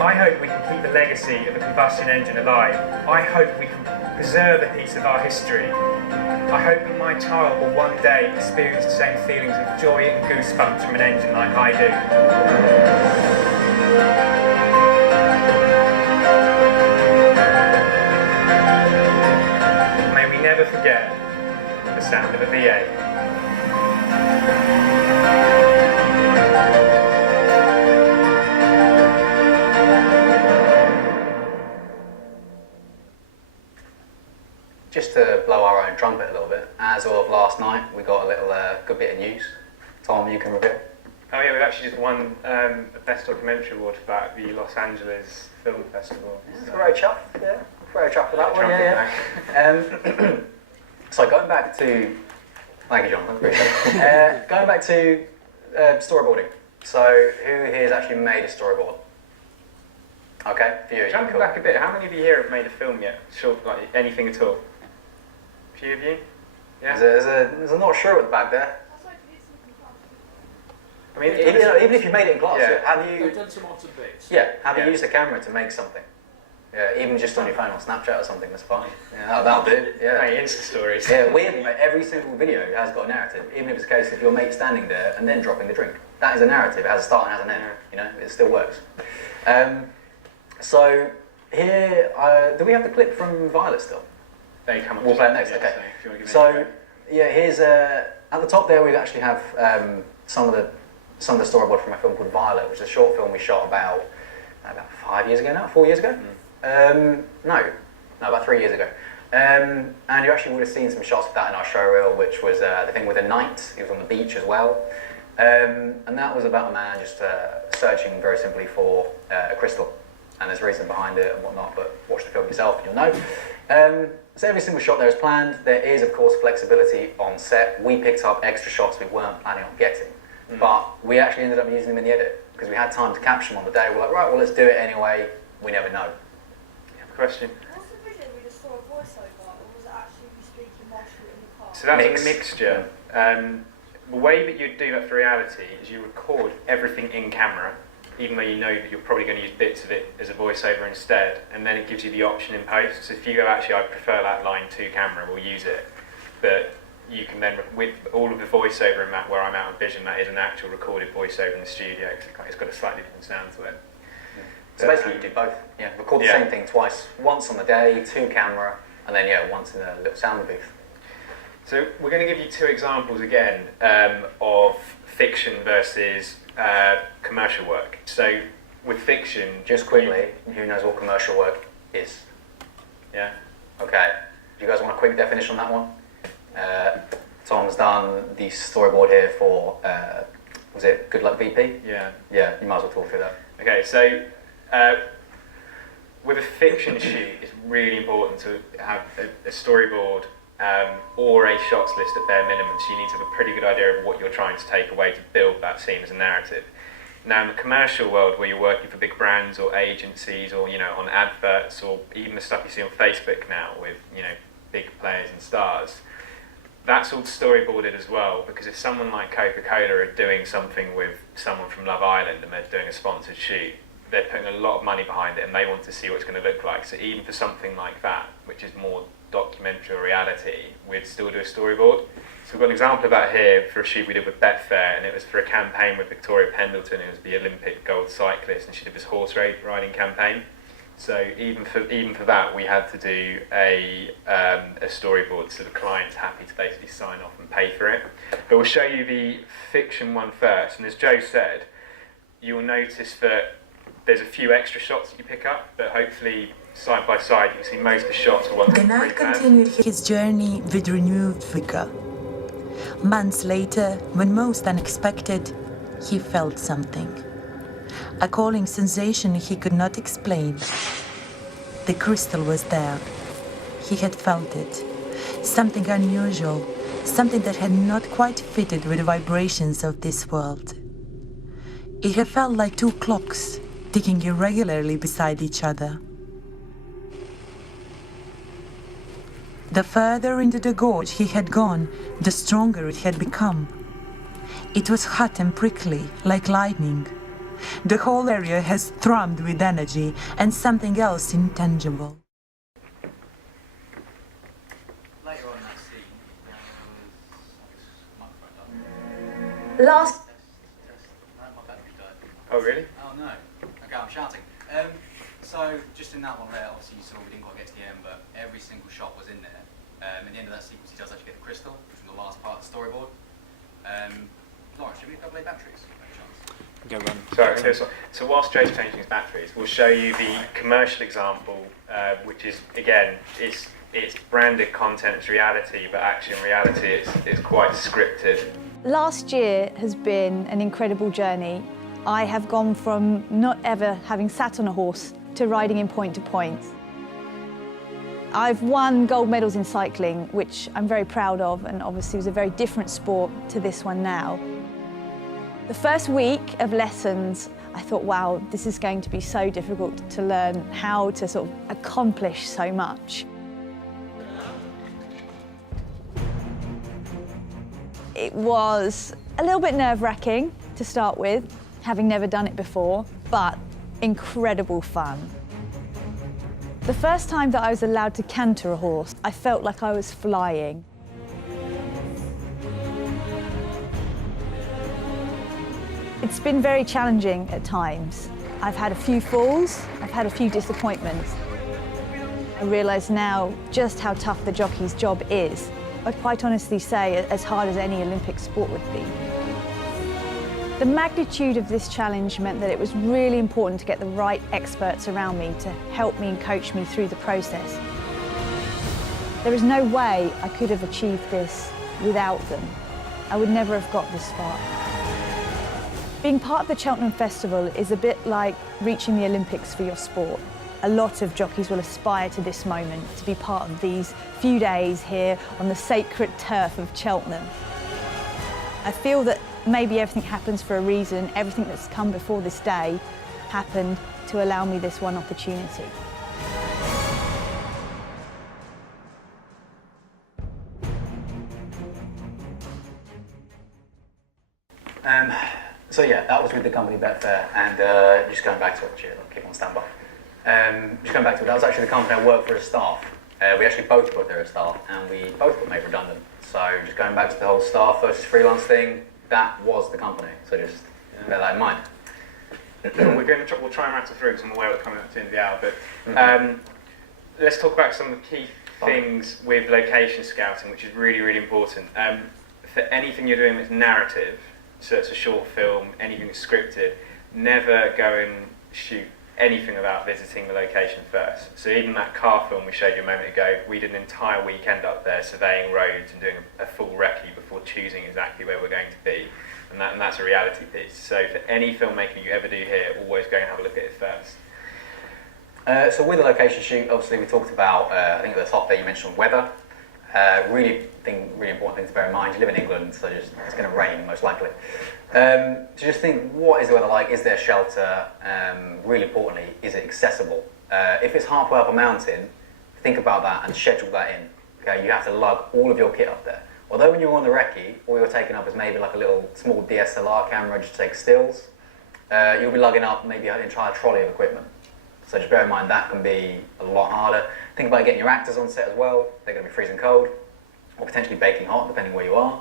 I hope we can keep the legacy of the combustion engine alive. I hope we can preserve a piece of our history. I hope that my child will one day experience the same feelings of joy and goosebumps from an engine like I do. May we never forget the sound of a V8. Just to blow our own trumpet a little bit, as of last night, we got a little good bit of news. Tom, you can reveal. Oh yeah, we've actually just won a Best Documentary Award for that at the Los Angeles Film Festival. Yeah, very chuffed, yeah. Very chuffed for that one, yeah. So going back to... Thank you, John. I appreciate it. Going back to storyboarding. So who here has actually made a storyboard? Okay, for you. Jumping back a bit, how many of you here have made a film yet? Short, like anything at all? A few of you? Yeah. There's a not sure at the back there. I mean, Even if you made it in class, Yeah. have you? They've done some odds and bits. Yeah, have you used the camera to make something? Yeah, even just on your phone on Snapchat or something, that's fine. Yeah, that'll do. Yeah. Hey, Insta stories. Yeah, weirdly, mate, every single video has got a narrative, even if it's a case of your mate standing there and then dropping the drink. That is a narrative. It has a start and has an end. You know, it still works. So here, do we have the clip from Violet still? They come up. We'll play it next. Yeah, Okay. So, if you want to give me So yeah, here's at the top there we actually have some of the storyboard from a film called Violet, which is a short film we shot about 5 years ago now, 4 years ago. No, about 3 years ago. And you actually would have seen some shots of that in our showreel, which was the thing with a knight. He was on the beach as well. And that was about a man just searching very simply for a crystal. And there's reason behind it and whatnot, but watch the film yourself and you'll know. So every single shot there is planned. There is, of course, flexibility on set. We picked up extra shots we weren't planning on getting. But we actually ended up using them in the edit because we had time to capture them on the day. We're like, right, well, let's do it anyway. We never know. You have a question? Was the video we just saw a voiceover, or was it actually you speaking whilst you were in the car? So that's a mixture. The way that you'd do that for reality is you record everything in camera, even though you know that you're probably going to use bits of it as a voiceover instead, and then it gives you the option in post. So if you go, actually, I prefer that line to camera, we'll use it. But you can then, with all of the voiceover in that, where I'm out of vision, that is an actual recorded voiceover in the studio, because it's got a slightly different sound to it. So basically you do both. Yeah, record the same thing twice. Once on the day, 2 camera, and then once in a little sound booth. So we're going to give you 2 examples again of fiction versus commercial work. So with fiction... Just quickly, who knows what commercial work is? Yeah. Okay. Do you guys want a quick definition on that one? Tom's done the storyboard here for, was it Good Luck VP? Yeah. Yeah, you might as well talk through that. Okay, so with a fiction shoot, it's really important to have a storyboard or a shots list at bare minimum, so you need to have a pretty good idea of what you're trying to take away to build that scene as a narrative. Now in the commercial world where you're working for big brands or agencies or on adverts or even the stuff you see on Facebook now with big players and stars, that's all storyboarded as well, because if someone like Coca-Cola are doing something with someone from Love Island and they're doing a sponsored shoot, they're putting a lot of money behind it and they want to see what it's going to look like. So even for something like that, which is more documentary or reality, we'd still do a storyboard. So we've got an example of that here for a shoot we did with Betfair, and it was for a campaign with Victoria Pendleton. It was the Olympic gold cyclist, and she did this horse riding campaign. So even for that, we had to do a storyboard, so the client's happy to basically sign off and pay for it. But we'll show you the fiction one first, and as Joe said, you'll notice that there's a few extra shots that you pick up, but hopefully side by side you can see most of the shots are ones that are Bernard pre-planned. continued his journey with renewed vigor. Months later, when most unexpected, he felt something. A calling sensation he could not explain. The crystal was there. He had felt it. Something unusual, something that had not quite fitted with the vibrations of this world. It had felt like 2 clocks, ticking irregularly beside each other. The further into the gorge he had gone, the stronger it had become. It was hot and prickly, like lightning. The whole area has thrummed with energy and something else intangible. Later on in that scene, there was Last no, my battery died. Oh really? Oh no. Okay, I'm shouting. So just in that one there, obviously you saw we didn't quite get to the end, but every single shot was in there. At the end of that sequence, he does actually get the crystal, which is the last part of the storyboard. Lawrence, should we double A batteries? By any chance? Sorry, so whilst Joe's changing his batteries, we'll show you the commercial example, which is, again, it's branded content, it's reality, but actually in reality it's quite scripted. Last year has been an incredible journey. I have gone from not ever having sat on a horse to riding in point to point. I've won gold medals in cycling, which I'm very proud of, and obviously it was a very different sport to this one now. The first week of lessons, I thought, wow, this is going to be so difficult to learn how to sort of accomplish so much. It was a little bit nerve-wracking to start with, having never done it before, but incredible fun. The first time that I was allowed to canter a horse, I felt like I was flying. It's been very challenging at times. I've had a few falls, I've had a few disappointments. I realise now just how tough the jockey's job is. I'd quite honestly say as hard as any Olympic sport would be. The magnitude of this challenge meant that it was really important to get the right experts around me to help me and coach me through the process. There is no way I could have achieved this without them. I would never have got this far. Being part of the Cheltenham Festival is a bit like reaching the Olympics for your sport. A lot of jockeys will aspire to this moment, to be part of these few days here on the sacred turf of Cheltenham. I feel that maybe everything happens for a reason. Everything that's come before this day happened to allow me this one opportunity. So yeah, that was with the company Betfair, and just going back to it, I'll keep on standby. Just going back to it, that was actually the company I worked for as staff. We actually both worked there as staff, and we both got made redundant. So just going back to the whole staff versus freelance thing, that was the company. So just bear that in mind. We'll try and rattle through because I'm aware we're coming up to the end of the hour. But let's talk about some of the key things with location scouting, which is really, really important. For anything you're doing that's narrative, so it's a short film, anything that's scripted, never go and shoot anything about visiting the location first. So even that car film we showed you a moment ago, we did an entire weekend up there surveying roads and doing a full recce before choosing exactly where we're going to be. And that's a reality piece. So for any filmmaking you ever do here, always go and have a look at it first. So with the location shoot, obviously we talked about, I think at the top there you mentioned weather. Really important thing to bear in mind. You live in England, so it's going to rain most likely. So just think, what is the weather like? Is there shelter? Really importantly, is it accessible? If it's halfway up a mountain, think about that and schedule that in. Okay, you have to lug all of your kit up there. Although when you're on the recce, all you're taking up is maybe like a little small DSLR camera just to take stills, you'll be lugging up maybe an entire trolley of equipment. So just bear in mind that can be a lot harder. Think about getting your actors on set as well. They're going to be freezing cold or potentially baking hot, depending where you are.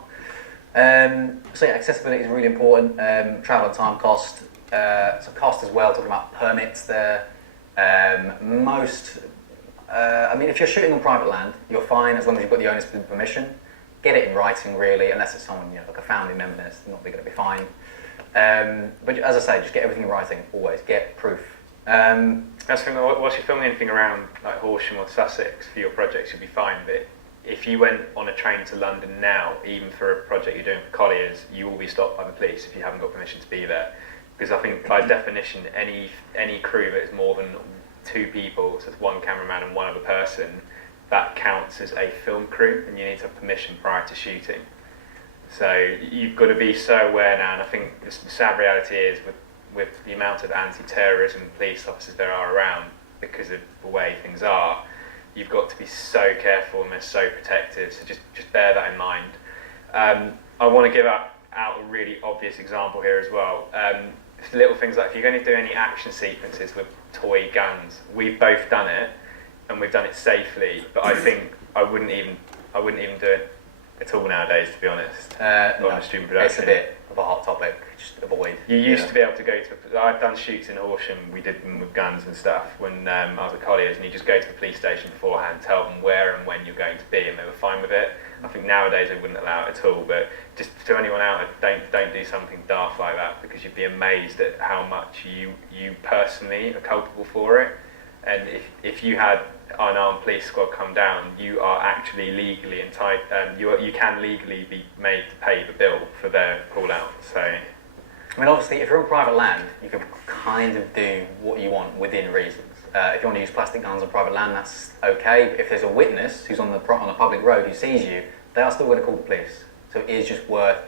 So yeah, accessibility is really important. Travel and time cost. So cost as well, talking about permits there. I mean, if you're shooting on private land, you're fine as long as you've got the owner's permission. Get it in writing, really, unless it's someone, like a family member, then it's not going to be fine. But as I say, just get everything in writing, always. Get proof. That's the thing, whilst you're filming anything around like Horsham or Sussex for your projects, you'll be fine. But if you went on a train to London now, even for a project you're doing for Colliers, you will be stopped by the police if you haven't got permission to be there. Because I think by definition, any crew that is more than 2 people, so it's 1 cameraman and 1 other person, that counts as a film crew, and you need to have permission prior to shooting. So you've got to be so aware now, and I think the sad reality is with the amount of anti-terrorism police officers there are around, because of the way things are, you've got to be so careful and they're so protected, so just bear that in mind. I want to give out a really obvious example here as well. Little things like if you're going to do any action sequences with toy guns, we've both done it, and we've done it safely, but I think I wouldn't even do it at all nowadays, to be honest. No, a student production. it's a bit of a hot topic, just avoid. You used to be able to go to, I've done shoots in Horsham, we did them with guns and stuff when I was at Collier's, and you just go to the police station beforehand, tell them where and when you're going to be, and they were fine with it. I think nowadays they wouldn't allow it at all, but just to anyone out there, don't do something daft like that, because you'd be amazed at how much you personally are culpable for it. And if you had an armed police squad come down, you are actually legally entitled, you can legally be made to pay the bill for their call out. So, I mean, obviously, if you're on private land, you can kind of do what you want within reasons. If you want to use plastic guns on private land, that's okay. But if there's a witness who's on a public road who sees you, they are still going to call the police. So it is just worth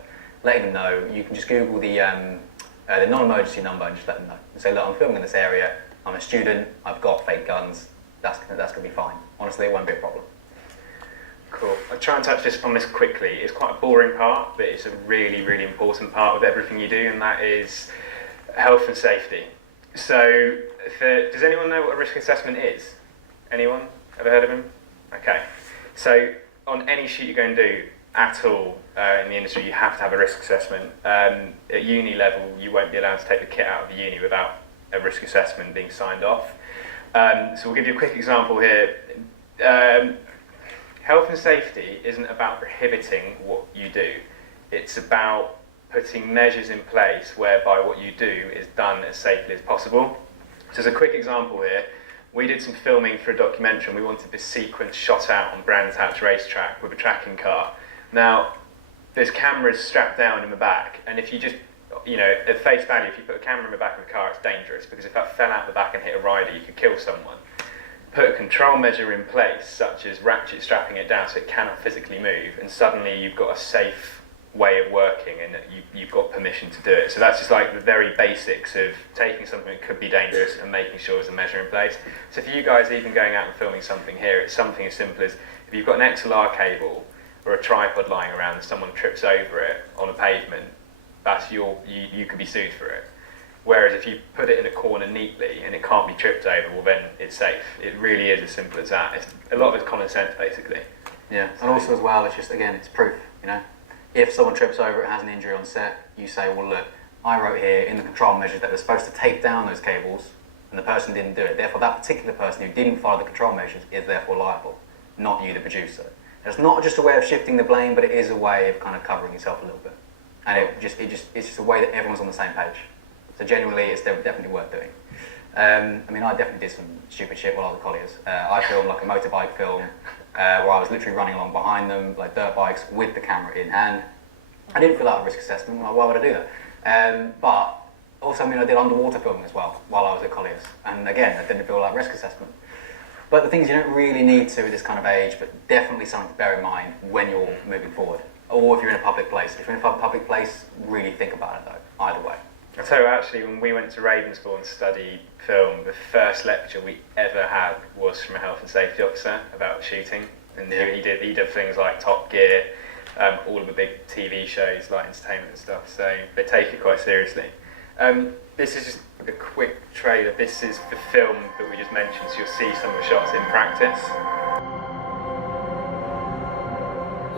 letting them know. You can just Google the non-emergency number and just let them know. And say, look, I'm filming in this area. I'm a student. I've got fake guns. That's going to be fine. Honestly, it won't be a problem. Cool. I'll try and touch on this quickly. It's quite a boring part, but it's a really, really important part of everything you do, and that is health and safety. So, does anyone know what a risk assessment is? Anyone? Ever heard of them? Okay. So, on any shoot you're going to do at all in the industry, you have to have a risk assessment. At uni level, you won't be allowed to take the kit out of the uni without a risk assessment being signed off. So we'll give you a quick example here. Health and safety isn't about prohibiting what you do. It's about putting measures in place whereby what you do is done as safely as possible. So as a quick example here, we did some filming for a documentary and we wanted this sequence shot out on Brands Hatch racetrack with a tracking car. Now, there's cameras strapped down in the back, and if you just, at face value, if you put a camera in the back of the car, it's dangerous, because if that fell out the back and hit a rider, you could kill someone. Put a control measure in place, such as ratchet strapping it down so it cannot physically move, and suddenly you've got a safe way of working and you've got permission to do it. So that's just like the very basics of taking something that could be dangerous and making sure there's a measure in place. So for you guys even going out and filming something here, it's something as simple as if you've got an XLR cable or a tripod lying around and someone trips over it on a pavement, that's you could be sued for it. Whereas if you put it in a corner neatly and it can't be tripped over, well then it's safe. It really is as simple as that. A lot of it's common sense basically. Yeah, and also as well, it's just, again, it's proof, If someone trips over it, has an injury on set, you say, well look, I wrote here in the control measures that we're supposed to take down those cables, and the person didn't do it. Therefore, that particular person who didn't follow the control measures is therefore liable, not you, the producer. It's not just a way of shifting the blame, but it is a way of kind of covering yourself a little bit. And it's just a way that everyone's on the same page. So genuinely, it's definitely worth doing. I mean, I definitely did some stupid shit while I was at Collyer's. I filmed like a motorbike film where I was literally running along behind them, like dirt bikes, with the camera in hand. I didn't fill out a risk assessment. Why would I do that? But also, I mean, I did underwater filming as well while I was at Collier's. And again, I didn't fill out a risk assessment. But the things you don't really need to at this kind of age, but definitely something to bear in mind when you're moving forward. Or if you're in a public place. If you're in a public place, really think about it though, either way. I'll tell you, actually, when we went to Ravensbourne to study film, the first lecture we ever had was from a health and safety officer about shooting. And he did things like Top Gear, all of the big TV shows, like entertainment and stuff, so they take it quite seriously. This is just a quick trailer. This is the film that we just mentioned, so you'll see some of the shots in practice.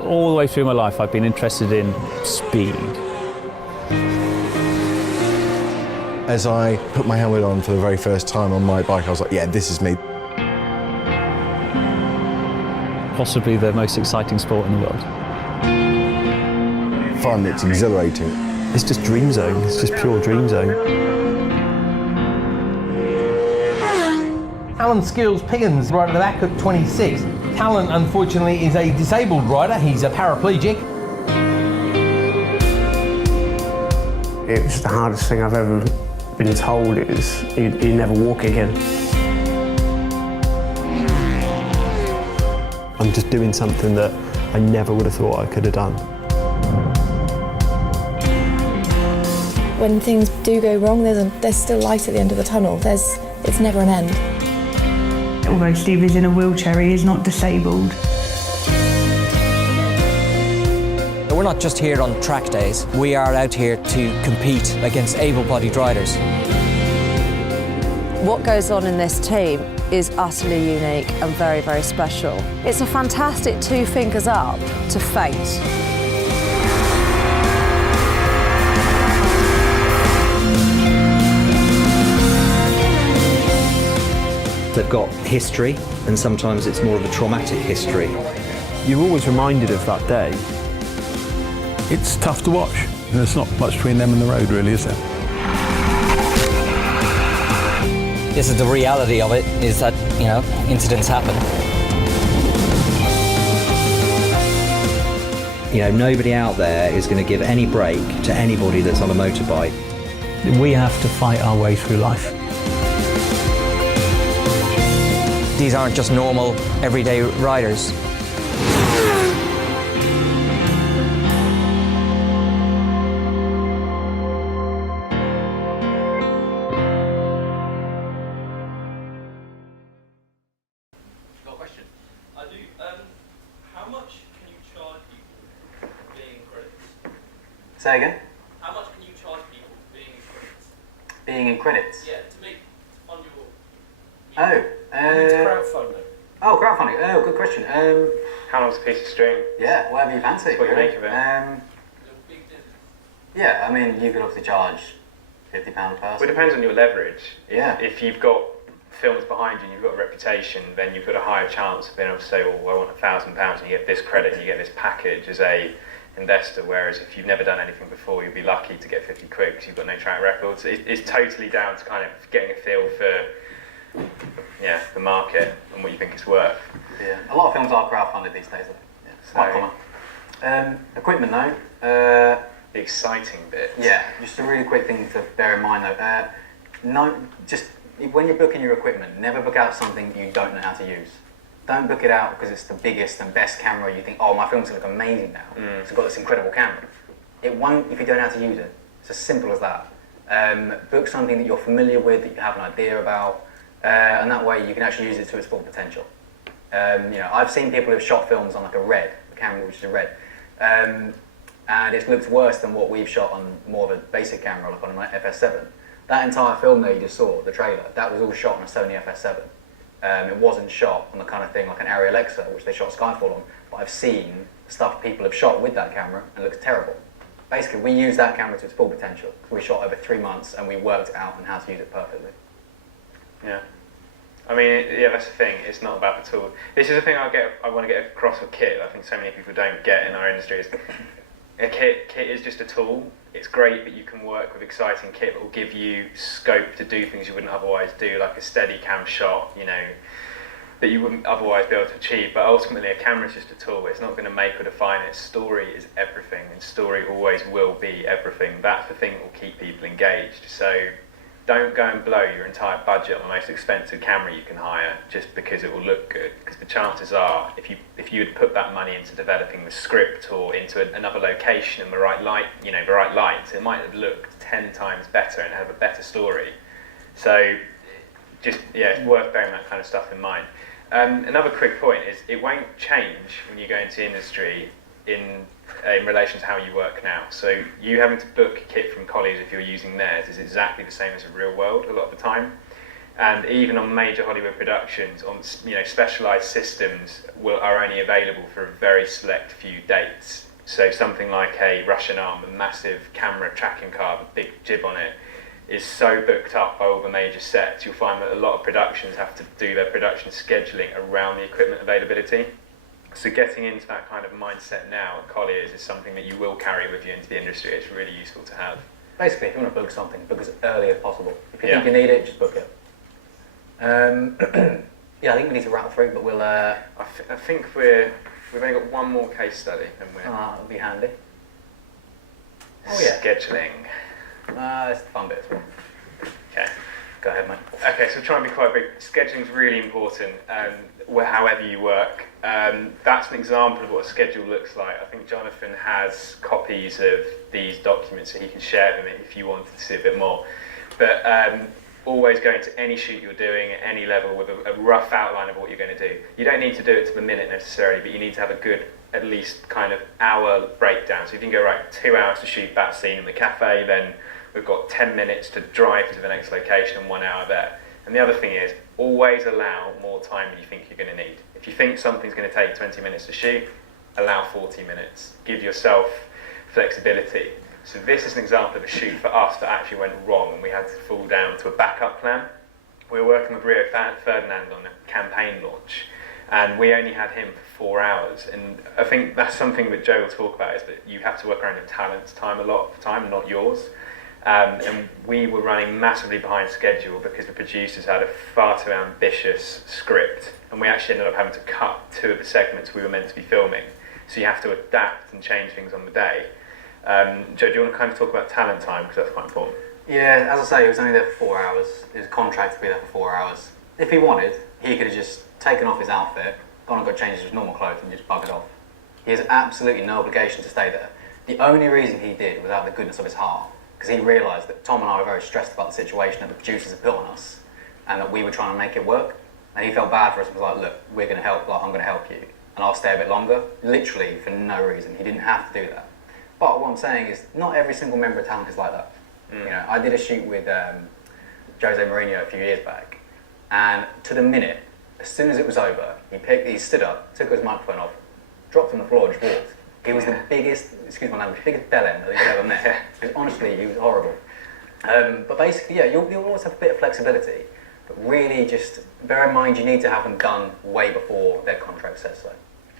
All the way through my life, I've been interested in speed. As I put my helmet on for the very first time on my bike, I was like, yeah, this is me. Possibly the most exciting sport in the world. Fun, it's exhilarating. It's just dream zone, it's just pure dream zone. Alan Skills Piggins, right at the back at 26. Talon, unfortunately, is a disabled rider. He's a paraplegic. It was the hardest thing I've ever been told is you never walk again. I'm just doing something that I never would have thought I could have done. When things do go wrong, there's still light at the end of the tunnel. It's never an end. Although Steve is in a wheelchair, he is not disabled. We're not just here on track days, we are out here to compete against able-bodied riders. What goes on in this team is utterly unique and very, very special. It's a fantastic 2 fingers up to fate. They've got history, and sometimes it's more of a traumatic history. You're always reminded of that day. It's tough to watch. There's not much between them and the road, really, is there? This is the reality of it, is that, you know, incidents happen. You know, nobody out there is going to give any break to anybody that's on a motorbike. We have to fight our way through life. These aren't just normal, everyday riders. Say again? How much can you charge people for being in credits? Being in credits? Yeah, to make on your... crowdfunding. Oh, crowdfunding. Oh, good question. How long's a piece of string? Yeah, whatever you fancy. That's what you really. make of it. Yeah, I mean, you could obviously charge £50 a person. Well, it depends on your leverage. Yeah. If you've got films behind you and you've got a reputation, then you've got a higher chance of being able to say, well, I want £1,000 and you get this credit and you get this package as a investor, whereas if you've never done anything before, you'd be lucky to get 50 quid because you've got no track records. It's totally down to kind of getting a feel for the market and what you think it's worth. Yeah, a lot of films are crowdfunded these days. Yeah, it's quite common. Equipment though. The exciting bit. Yeah, just a really quick thing to bear in mind though. Just when you're booking your equipment, never book out something you don't know how to use. Don't book it out because it's the biggest and best camera. You think, oh, my film's going to look amazing now. It's got this incredible camera. It won't if you don't know how to use it. It's as simple as that. Book something that you're familiar with, that you have an idea about, and that way you can actually use it to its full potential. I've seen people who've shot films on like a camera which is a red, and it's looked worse than what we've shot on more of a basic camera, like on an FS7. That entire film that you just saw, the trailer, that was all shot on a Sony FS7. It wasn't shot on the kind of thing like an Arri Alexa, which they shot Skyfall on, but I've seen stuff people have shot with that camera and it looks terrible. basically we used that camera to its full potential. We shot over 3 months and we worked out on how to use it perfectly. Yeah. I mean, yeah, that's the thing. It's not about the tool. This is the thing I want to get across with kit. I think so many people don't get in our industry. Is a kit is just a tool. It's great that you can work with exciting kit that will give you scope to do things you wouldn't otherwise do, like a steady cam shot, you know, that you wouldn't otherwise be able to achieve. But ultimately, a camera is just a tool. It's not going to make or define it. Story is everything, and story always will be everything. That's the thing that will keep people engaged. So don't go and blow your entire budget on the most expensive camera you can hire just because it will look good. Because the chances are, if you had put that money into developing the script or into another location and the right light, you know, the right lights, it might have looked 10 times better and have a better story. So just, yeah, it's worth bearing that kind of stuff in mind. Another quick point is it won't change when you go into industry in relation to how you work now. So you having to book kit from Collyer if you're using theirs is exactly the same as the real world a lot of the time. And even on major Hollywood productions, on specialised systems are only available for a very select few dates. So something like a Russian arm, a massive camera tracking car with a big jib on it, is so booked up by all the major sets. You'll find that a lot of productions have to do their production scheduling around the equipment availability. So getting into that kind of mindset now at Collyer is something that you will carry with you into the industry. It's really useful to have. Basically, if you want to book something, book as early as possible. If you think you need it, just book it. Yeah, I think we need to rattle through, but we'll... I think we've only got one more case study. That'll be handy. Oh yeah. Scheduling. That's the fun bit as well. Okay. Go ahead, mate. Okay, so try and be quite big. Scheduling is really important, however you work. That's an example of what a schedule looks like. I think Jonathan has copies of these documents so he can share them if you wanted to see a bit more. But always go into any shoot you're doing at any level with a rough outline of what you're going to do. You don't need to do it to the minute necessarily, but you need to have a good, at least kind of hour breakdown. So you can go, right, 2 hours to shoot that scene in the cafe, then we've got 10 minutes to drive to the next location and 1 hour there. And the other thing is, always allow more time than you think you're going to need. If you think something's going to take 20 minutes to shoot, allow 40 minutes. Give yourself flexibility. So this is an example of a shoot for us that actually went wrong and we had to fall down to a backup plan. We were working with Rio Ferdinand on a campaign launch and we only had him for 4 hours. And I think that's something that Joe will talk about, is that you have to work around your talent's time a lot of the time, not yours. And we were running massively behind schedule because the producers had a far too ambitious script and we actually ended up having to cut 2 of the segments we were meant to be filming. So you have to adapt and change things on the day. Joe, do you want to kind of talk about talent time, because that's quite important? Yeah, as I say, he was only there for 4 hours. He was contracted to be there for 4 hours. If he wanted, he could have just taken off his outfit, gone and got changed his normal clothes and just buggered off. He has absolutely no obligation to stay there. The only reason he did was out of the goodness of his heart, because he realised that Tom and I were very stressed about the situation that the producers had put on us and that we were trying to make it work. And he felt bad for us and was like, look, we're going to help, like, I'm going to help you and I'll stay a bit longer. Literally for no reason. He didn't have to do that. But what I'm saying is, not every single member of talent is like that. You know, I did a shoot with Jose Mourinho a few years back, and to the minute, as soon as it was over, he stood up, took his microphone off, dropped on the floor and just walked. He was the biggest, excuse my language, biggest bellend that you've ever met. Because honestly, he was horrible. But basically, yeah, you'll always have a bit of flexibility, but really just bear in mind you need to have them done way before their contract says so.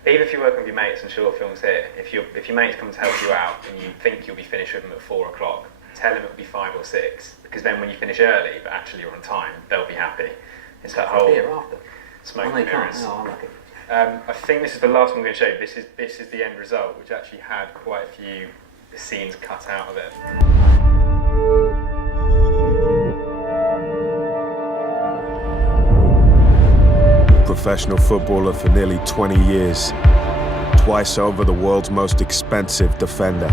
Even if you work with your mates and short films here, if your mates come to help you out and you think you'll be finished with them at 4 o'clock, tell them it'll be 5 or 6, because then when you finish early, but actually you're on time, they'll be happy. It's that whole smoke and mirrors. No, I'm lucky. I think this is the last one I'm going to show you. This is the end result, which actually had quite a few scenes cut out of it. Professional footballer for nearly 20 years, twice over the world's most expensive defender,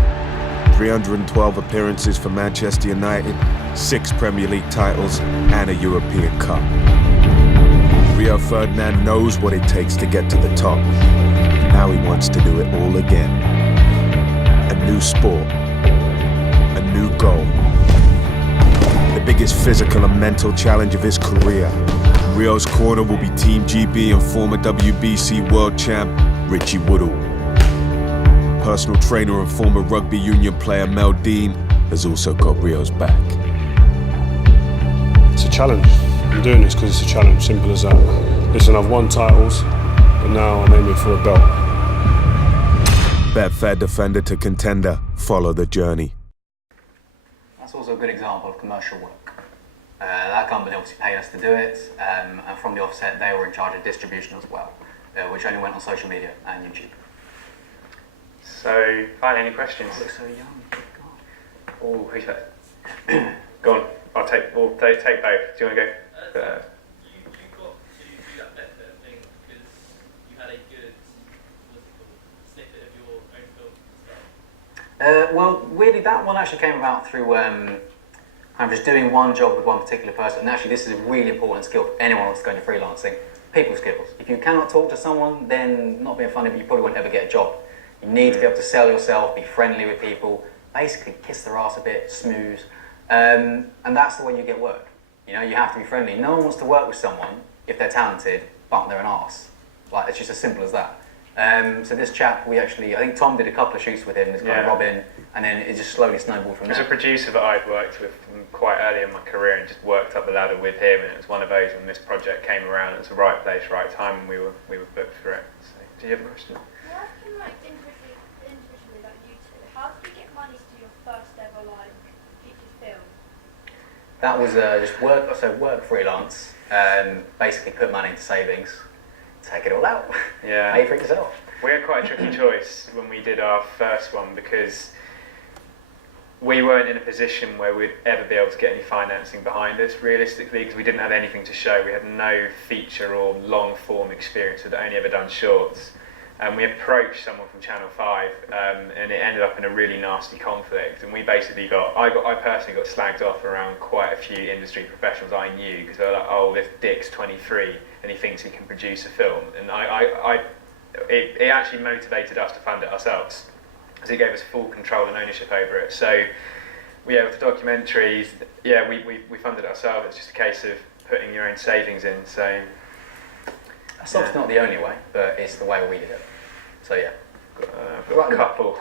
312 appearances for Manchester United, 6 Premier League titles and a European Cup. Rio Ferdinand knows what it takes to get to the top. Now he wants to do it all again. A new sport, a new goal. The biggest physical and mental challenge of his career. Rio's corner will be Team GB and former WBC world champ Richie Woodall. personal trainer and former rugby union player Mel Dean has also got Rio's back. It's a challenge. I'm doing this because it's a challenge, simple as that. Listen, I've won titles, but now I'm aiming for a belt. Betfair defender to contender, follow the journey. That's also a good example of commercial work. That company obviously paid us to do it, and from the offset they were in charge of distribution as well, which only went on social media and YouTube. So, finally, any questions? You look so young. Oh, who's that? Go on. We'll take both. Do you want to go? You got to do that Betfair thing because you had a good snippet of your own film and stuff. Well, weirdly, that one actually came about through kind of just doing one job with one particular person. And actually, this is a really important skill for anyone who's going to freelancing. People skills. If you cannot talk to someone, then not being funny, but you probably won't ever get a job. You need to be able to sell yourself, be friendly with people, basically kiss their ass a bit, smooth. And that's the way you get work. You know, you have to be friendly. No one wants to work with someone if they're talented, but they're an arse. Like, it's just as simple as that. So this chap, I think Tom did a couple of shoots with him, this guy Robin, and then it just slowly snowballed from there. There's a producer that I'd worked with quite early in my career and just worked up the ladder with him, and it was one of those when this project came around, it was the right place, right time, and we were booked for it. So, do you have a question? Individually, like you two, how did you get money to do your first ever feature film? That was just work freelance, basically put money into savings, take it all out, pay for it yourself. We had quite a tricky choice when we did our first one because we weren't in a position where we'd ever be able to get any financing behind us realistically because we didn't have anything to show. We had no feature or long form experience. We'd only ever done shorts. And we approached someone from Channel 5 and it ended up in a really nasty conflict. And we basically I personally got slagged off around quite a few industry professionals I knew because they were like, oh, this dick's 23 and he thinks he can produce a film. And it actually motivated us to fund it ourselves because it gave us full control and ownership over it. So with the documentaries, we funded it ourselves. It's just a case of putting your own savings in. So that's not the only way, but it's the way we did it. So yeah. Got a couple.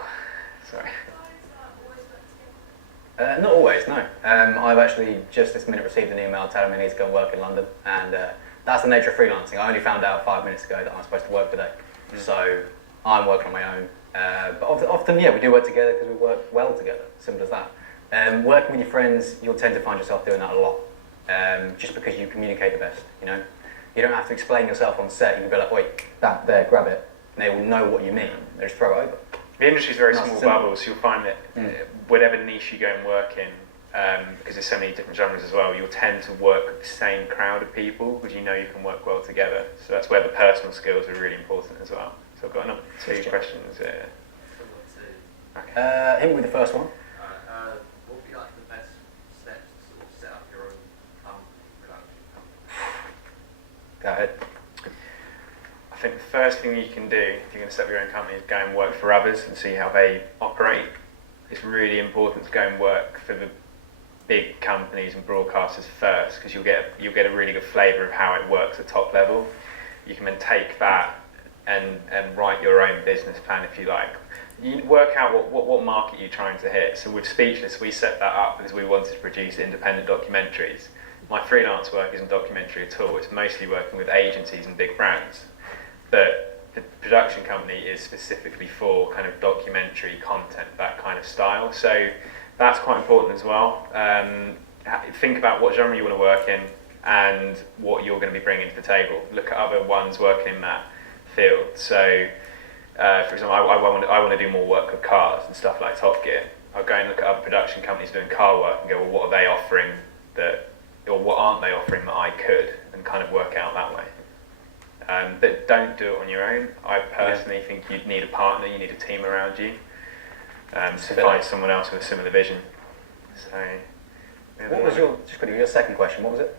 Sorry. Not always, no. I've actually just this minute received an email telling me I need to go and work in London, and that's the nature of freelancing. I only found out 5 minutes ago that I'm supposed to work today. So I'm working on my own. But often, we do work together because we work well together. Simple as that. Working with your friends, you'll tend to find yourself doing that a lot. Just because you communicate the best, you know. You don't have to explain yourself on set. You can be like, wait, that there, grab it. And they will know what you mean. They just throw it over. The industry's very small bubbles. You'll find that whatever niche you go and work in, because there's so many different genres as well, you'll tend to work with the same crowd of people because you know you can work well together. So that's where the personal skills are really important as well. So I've got another two questions. Hit me with the first one. What would be like the best steps to sort of set up your own production company? Go ahead. I think the first thing you can do if you're going to set up your own company is go and work for others and see how they operate. It's really important to go and work for the big companies and broadcasters first because you'll get a really good flavour of how it works at top level. You can then take that and write your own business plan if you like. You work out what market you're trying to hit. So with Speechless, we set that up because we wanted to produce independent documentaries. My freelance work isn't documentary at all. It's mostly working with agencies and big brands. But the production company is specifically for kind of documentary content, that kind of style. So that's quite important as well. Think about what genre you want to work in and what you're going to be bringing to the table. Look at other ones working in that field. So, for example, I want to do more work with cars and stuff like Top Gear. I'll go and look at other production companies doing car work and go, well, what are they offering or what aren't they offering that I could, and kind of work out that way. But don't do it on your own. I personally think you'd need a partner, you need a team around you to find someone else with a similar vision. So, what was your second question? What was it?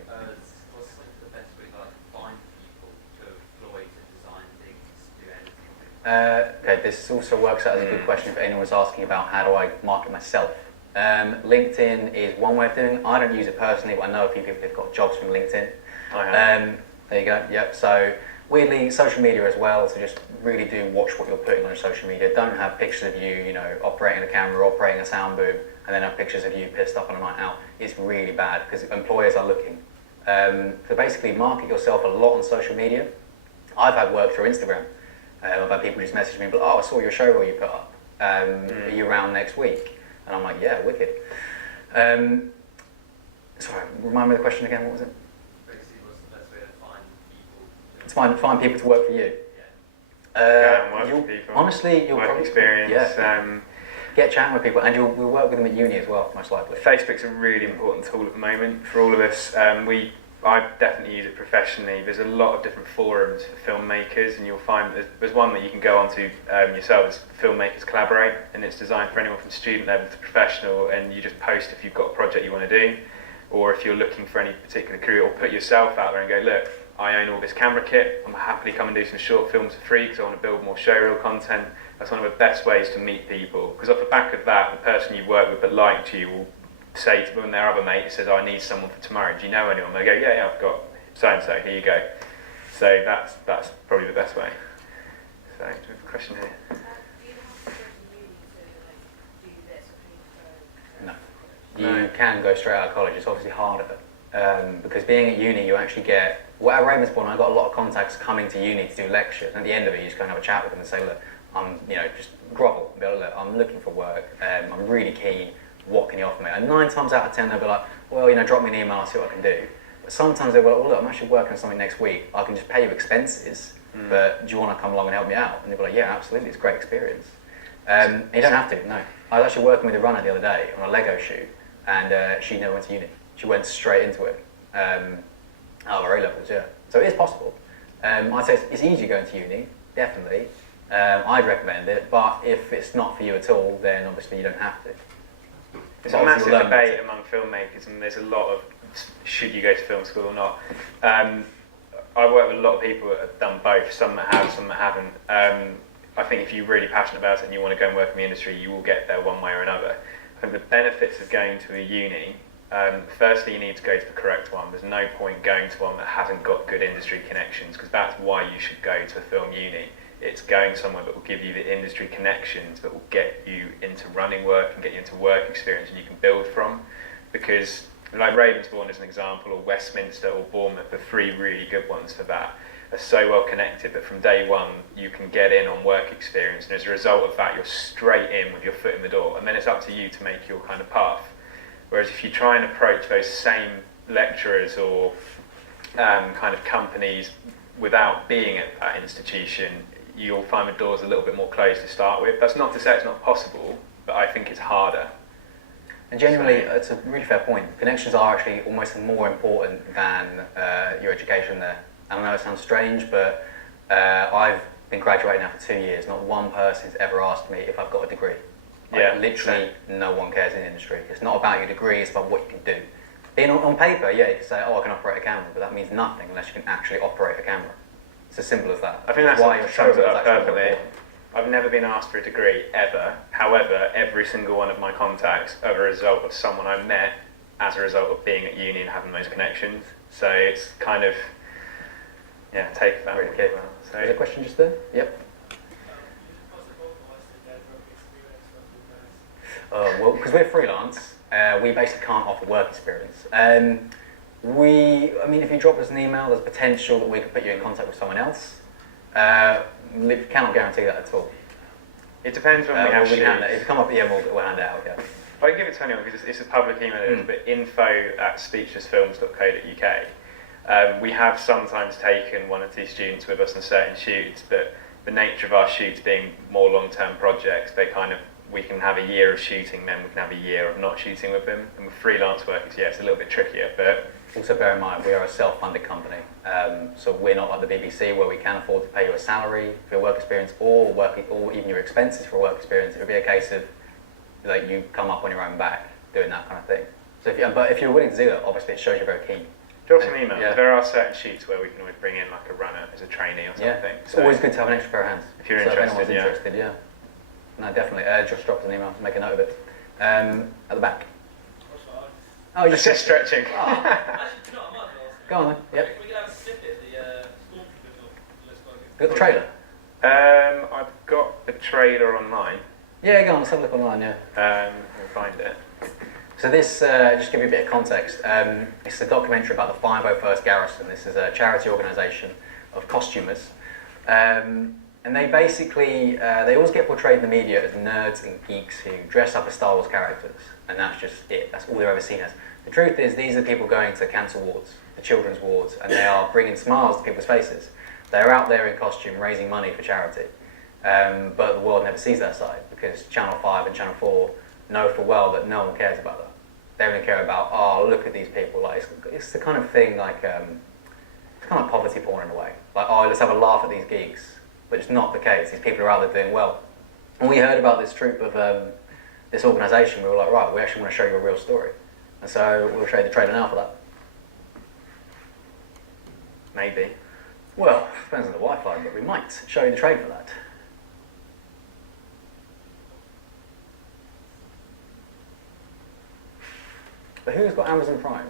What's the best way to find people to employ to design things, do anything? Okay, this also works out as a good question if anyone's asking about how do I market myself. LinkedIn is one way of doing it. I don't use it personally, but I know a few people who've got jobs from LinkedIn. There you go. Yep. So weirdly, social media as well, so just really do watch what you're putting on your social media. Don't have pictures of you, operating a camera, operating a sound booth, and then have pictures of you pissed up on a night out. It's really bad because employers are looking. So basically, market yourself a lot on social media. I've had work through Instagram. I've had people just message me, but I saw your show reel you put up. Are you around next week? And I'm like, yeah, wicked. Sorry, remind me of the question again, what was it? Basically, what's the best way to find people? It's find people to work for you. Work with people. Honestly, you'll work probably experience. Get chatting with people, and we'll work with them at uni as well, most likely. Facebook's a really important tool at the moment for all of us. I definitely use it professionally. There's a lot of different forums for filmmakers, and you'll find there's one that you can go onto yourselves, Filmmakers Collaborate, and it's designed for anyone from student level to professional, and you just post if you've got a project you want to do, or if you're looking for any particular career, or put yourself out there and go, look, I own all this camera kit, I'm happily come and do some short films for free because I want to build more showreel content. That's one of the best ways to meet people, because off the back of that, the person you work with that liked you will say to when their other mate says, I need someone for tomorrow, do you know anyone? They go, yeah, I've got so-and-so, here you go. So that's probably the best way. So, do we have a question here? You can go straight out of college. It's obviously harder because being at uni, you actually get. Well, at Ravensbourne, I got a lot of contacts coming to uni to do lectures. And at the end of it, you just go and have a chat with them and say, look, I'm, just grovel. And be like, look, I'm looking for work. I'm really keen. What can you offer me? And 9 times out of 10, they'll be like, well, drop me an email. I'll see what I can do. But sometimes they'll be like, well, look, I'm actually working on something next week. I can just pay you expenses. But do you want to come along and help me out? And they'll be like, yeah, absolutely. It's a great experience. You don't have to. No. I was actually working with a runner the other day on a Lego shoot. And she never went to uni. She went straight into it. Out of her A-levels, yeah. So it is possible. I'd say it's easy going to uni, definitely. I'd recommend it, but if it's not for you at all, then obviously you don't have to. There's a massive debate among filmmakers, and there's a lot of should you go to film school or not. I work with a lot of people that have done both, some that have, some that haven't. I think if you're really passionate about it and you want to go and work in the industry, you will get there one way or another. I think the benefits of going to a uni, firstly you need to go to the correct one. There's no point going to one that hasn't got good industry connections, because that's why you should go to a film uni. It's going somewhere that will give you the industry connections that will get you into running work and get you into work experience and you can build from. Because like Ravensbourne as an example, or Westminster or Bournemouth, the 3 really good ones for that, are so well connected that from day one you can get in on work experience, and as a result of that you're straight in with your foot in the door, and then it's up to you to make your kind of path. Whereas if you try and approach those same lecturers or kind of companies without being at that institution, you'll find the doors a little bit more closed to start with. That's not to say it's not possible, but I think it's harder. And generally, it's a really fair point. Connections are actually almost more important than your education there. I know it sounds strange, but I've been graduating now for 2 years. Not one person's ever asked me if I've got a degree. Literally, no one cares in the industry. It's not about your degree, it's about what you can do. Being on paper, yeah, you can say, I can operate a camera, but that means nothing unless you can actually operate a camera. It's as simple as that. I think that's why sums it up perfectly. I've never been asked for a degree, ever. However, every single one of my contacts are a result of someone I met as a result of being at uni and having those connections. So it's kind of, take that really well. So, there's a question just there? Yep. Well, because we're freelance, we basically can't offer work experience. If you drop us an email, there's potential that we could put you in contact with someone else. Cannot guarantee that at all. It depends when we have shoots. If you come up, we'll hand it out, yeah. I can give it to anyone because it's a public email, but info@speechlessfilms.co.uk. We have sometimes taken 1 or 2 students with us on certain shoots, but the nature of our shoots being more long-term projects, we can have a year of shooting, then we can have a year of not shooting with them. And with freelance workers, it's a little bit trickier, but... Also bear in mind, we are a self-funded company, so we're not like the BBC where we can afford to pay you a salary for your work experience or even your expenses for work experience. It would be a case of you come up on your own back doing that kind of thing. So if you're willing to do that, obviously it shows you're very keen. Drop us an email. Yeah. There are certain shoots where we can always bring in like a runner as a trainee or something. Yeah. It's always good to have an extra pair of hands. If you're interested, if anyone's interested, yeah. No, definitely. Just drop us an email, make a note of it. At the back. Oh, you're just stretching. Oh. Go on then. Yep. We could have a snippet of the stormtrooper film. You got the trailer? I've got the trailer online. Yeah, go on, let's have a look online, yeah. Let me find it. So this, just to give you a bit of context, it's a documentary about the 501st Garrison. This is a charity organisation of costumers. And they basically, they always get portrayed in the media as nerds and geeks who dress up as Star Wars characters. And that's just it. That's all they're ever seen as. The truth is, these are people going to cancer wards, the children's wards, and they are bringing smiles to people's faces. They're out there in costume raising money for charity. But the world never sees that side because Channel 5 and Channel 4 know full well that no one cares about that. They only care about, oh, look at these people. Like it's the kind of thing like, it's kind of poverty porn in a way. Like, oh, let's have a laugh at these geeks. But it's not the case. These people are out there doing well. When we heard about this troop of this organisation, we were like, right, we actually want to show you a real story. And so we'll show you the trailer now for that. Maybe. Well, depends on the Wi-Fi, but we might show you the trailer for that. But who's got Amazon Prime?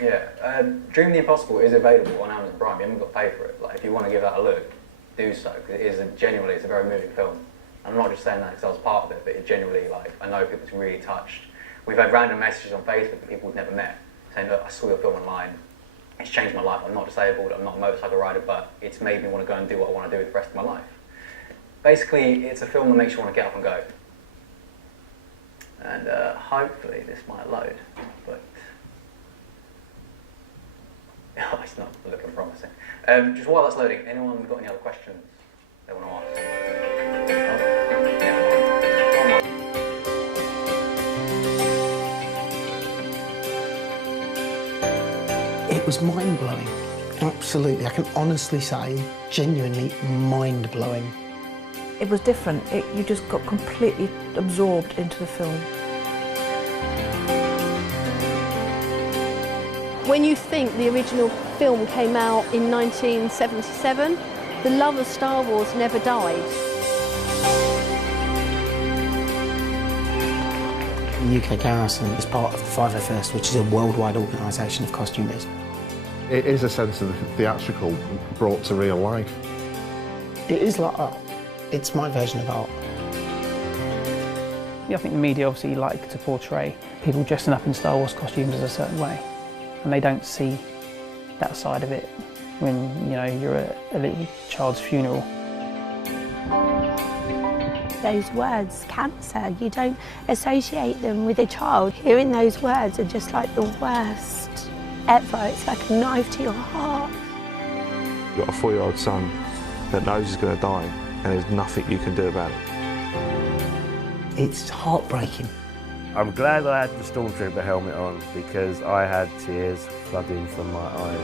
Yeah, Dream the Impossible is available on Amazon Prime. You haven't got to pay for it. Like, if you want to give that a look, do so, because it is genuinely, it's a very moving film. I'm not just saying that because I was part of it, but it genuinely, like, I know people's really touched. We've had random messages on Facebook that people we've never met saying, look, I saw your film online. It's changed my life. I'm not disabled. I'm not a motorcycle rider, but it's made me want to go and do what I want to do with the rest of my life. Basically, it's a film that makes you want to get up and go. And hopefully this might load, but oh, it's not looking promising. Just while that's loading, anyone got any other questions they want to ask? Oh, yeah. It was mind-blowing. Absolutely. I can honestly say, genuinely mind-blowing. It was different. You just got completely absorbed into the film. When you think the original film came out in 1977, the love of Star Wars never died. The UK Garrison is part of the 501st, which is a worldwide organisation of costumers. It is a sense of the theatrical brought to real life. It is like art. It's my version of art. Yeah, I think the media obviously like to portray people dressing up in Star Wars costumes as a certain way, and they don't see that side of it when, you know, you're at a little child's funeral. Those words, cancer, you don't associate them with a child. Hearing those words are just like the worst ever. It's like a knife to your heart. You've got a 4-year-old son that knows he's going to die, and there's nothing you can do about it. It's heartbreaking. I'm glad I had the Stormtrooper helmet on because I had tears flooding from my eyes.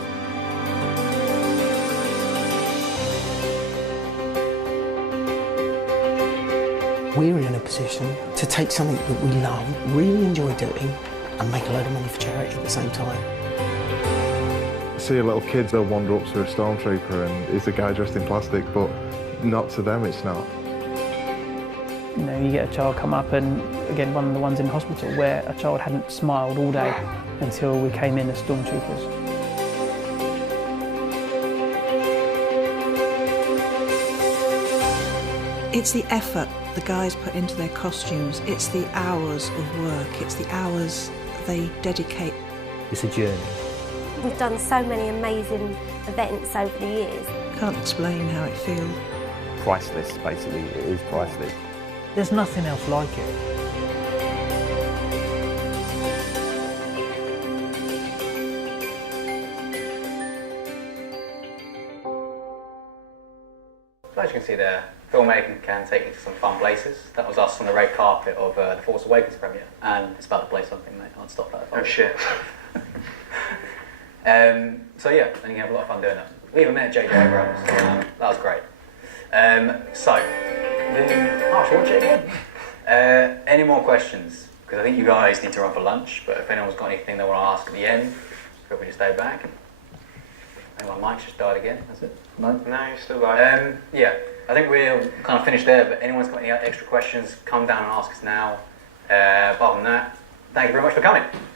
We're in a position to take something that we love, really enjoy doing, and make a load of money for charity at the same time. See a little kid, they'll wander up to a Stormtrooper and it's a guy dressed in plastic, but not to them, it's not. You know, you get a child come up, and again, one of the ones in hospital where a child hadn't smiled all day until we came in as Stormtroopers. It's the effort the guys put into their costumes. It's the hours of work. It's the hours they dedicate. It's a journey. We've done so many amazing events over the years. Can't explain how it feels. Priceless, basically. It is priceless. There's nothing else like it. As you can see there, filmmaking can take you to some fun places. That was us on the red carpet of the Force Awakens premiere, and it's about to play something, mate. I'll stop that. Oh shit. So yeah, and you can have a lot of fun doing that. We even met J.J. Abrams. That was great. Should we watch it again? Any more questions? Because I think you guys need to run for lunch, but if anyone's got anything they want to ask at the end, feel free to stay back. I think my mic's just died again, that's it? No? No, you're still live. Yeah, I think we'll kind of finish there, but anyone's got any extra questions, come down and ask us now. Apart from that, thank you very much for coming.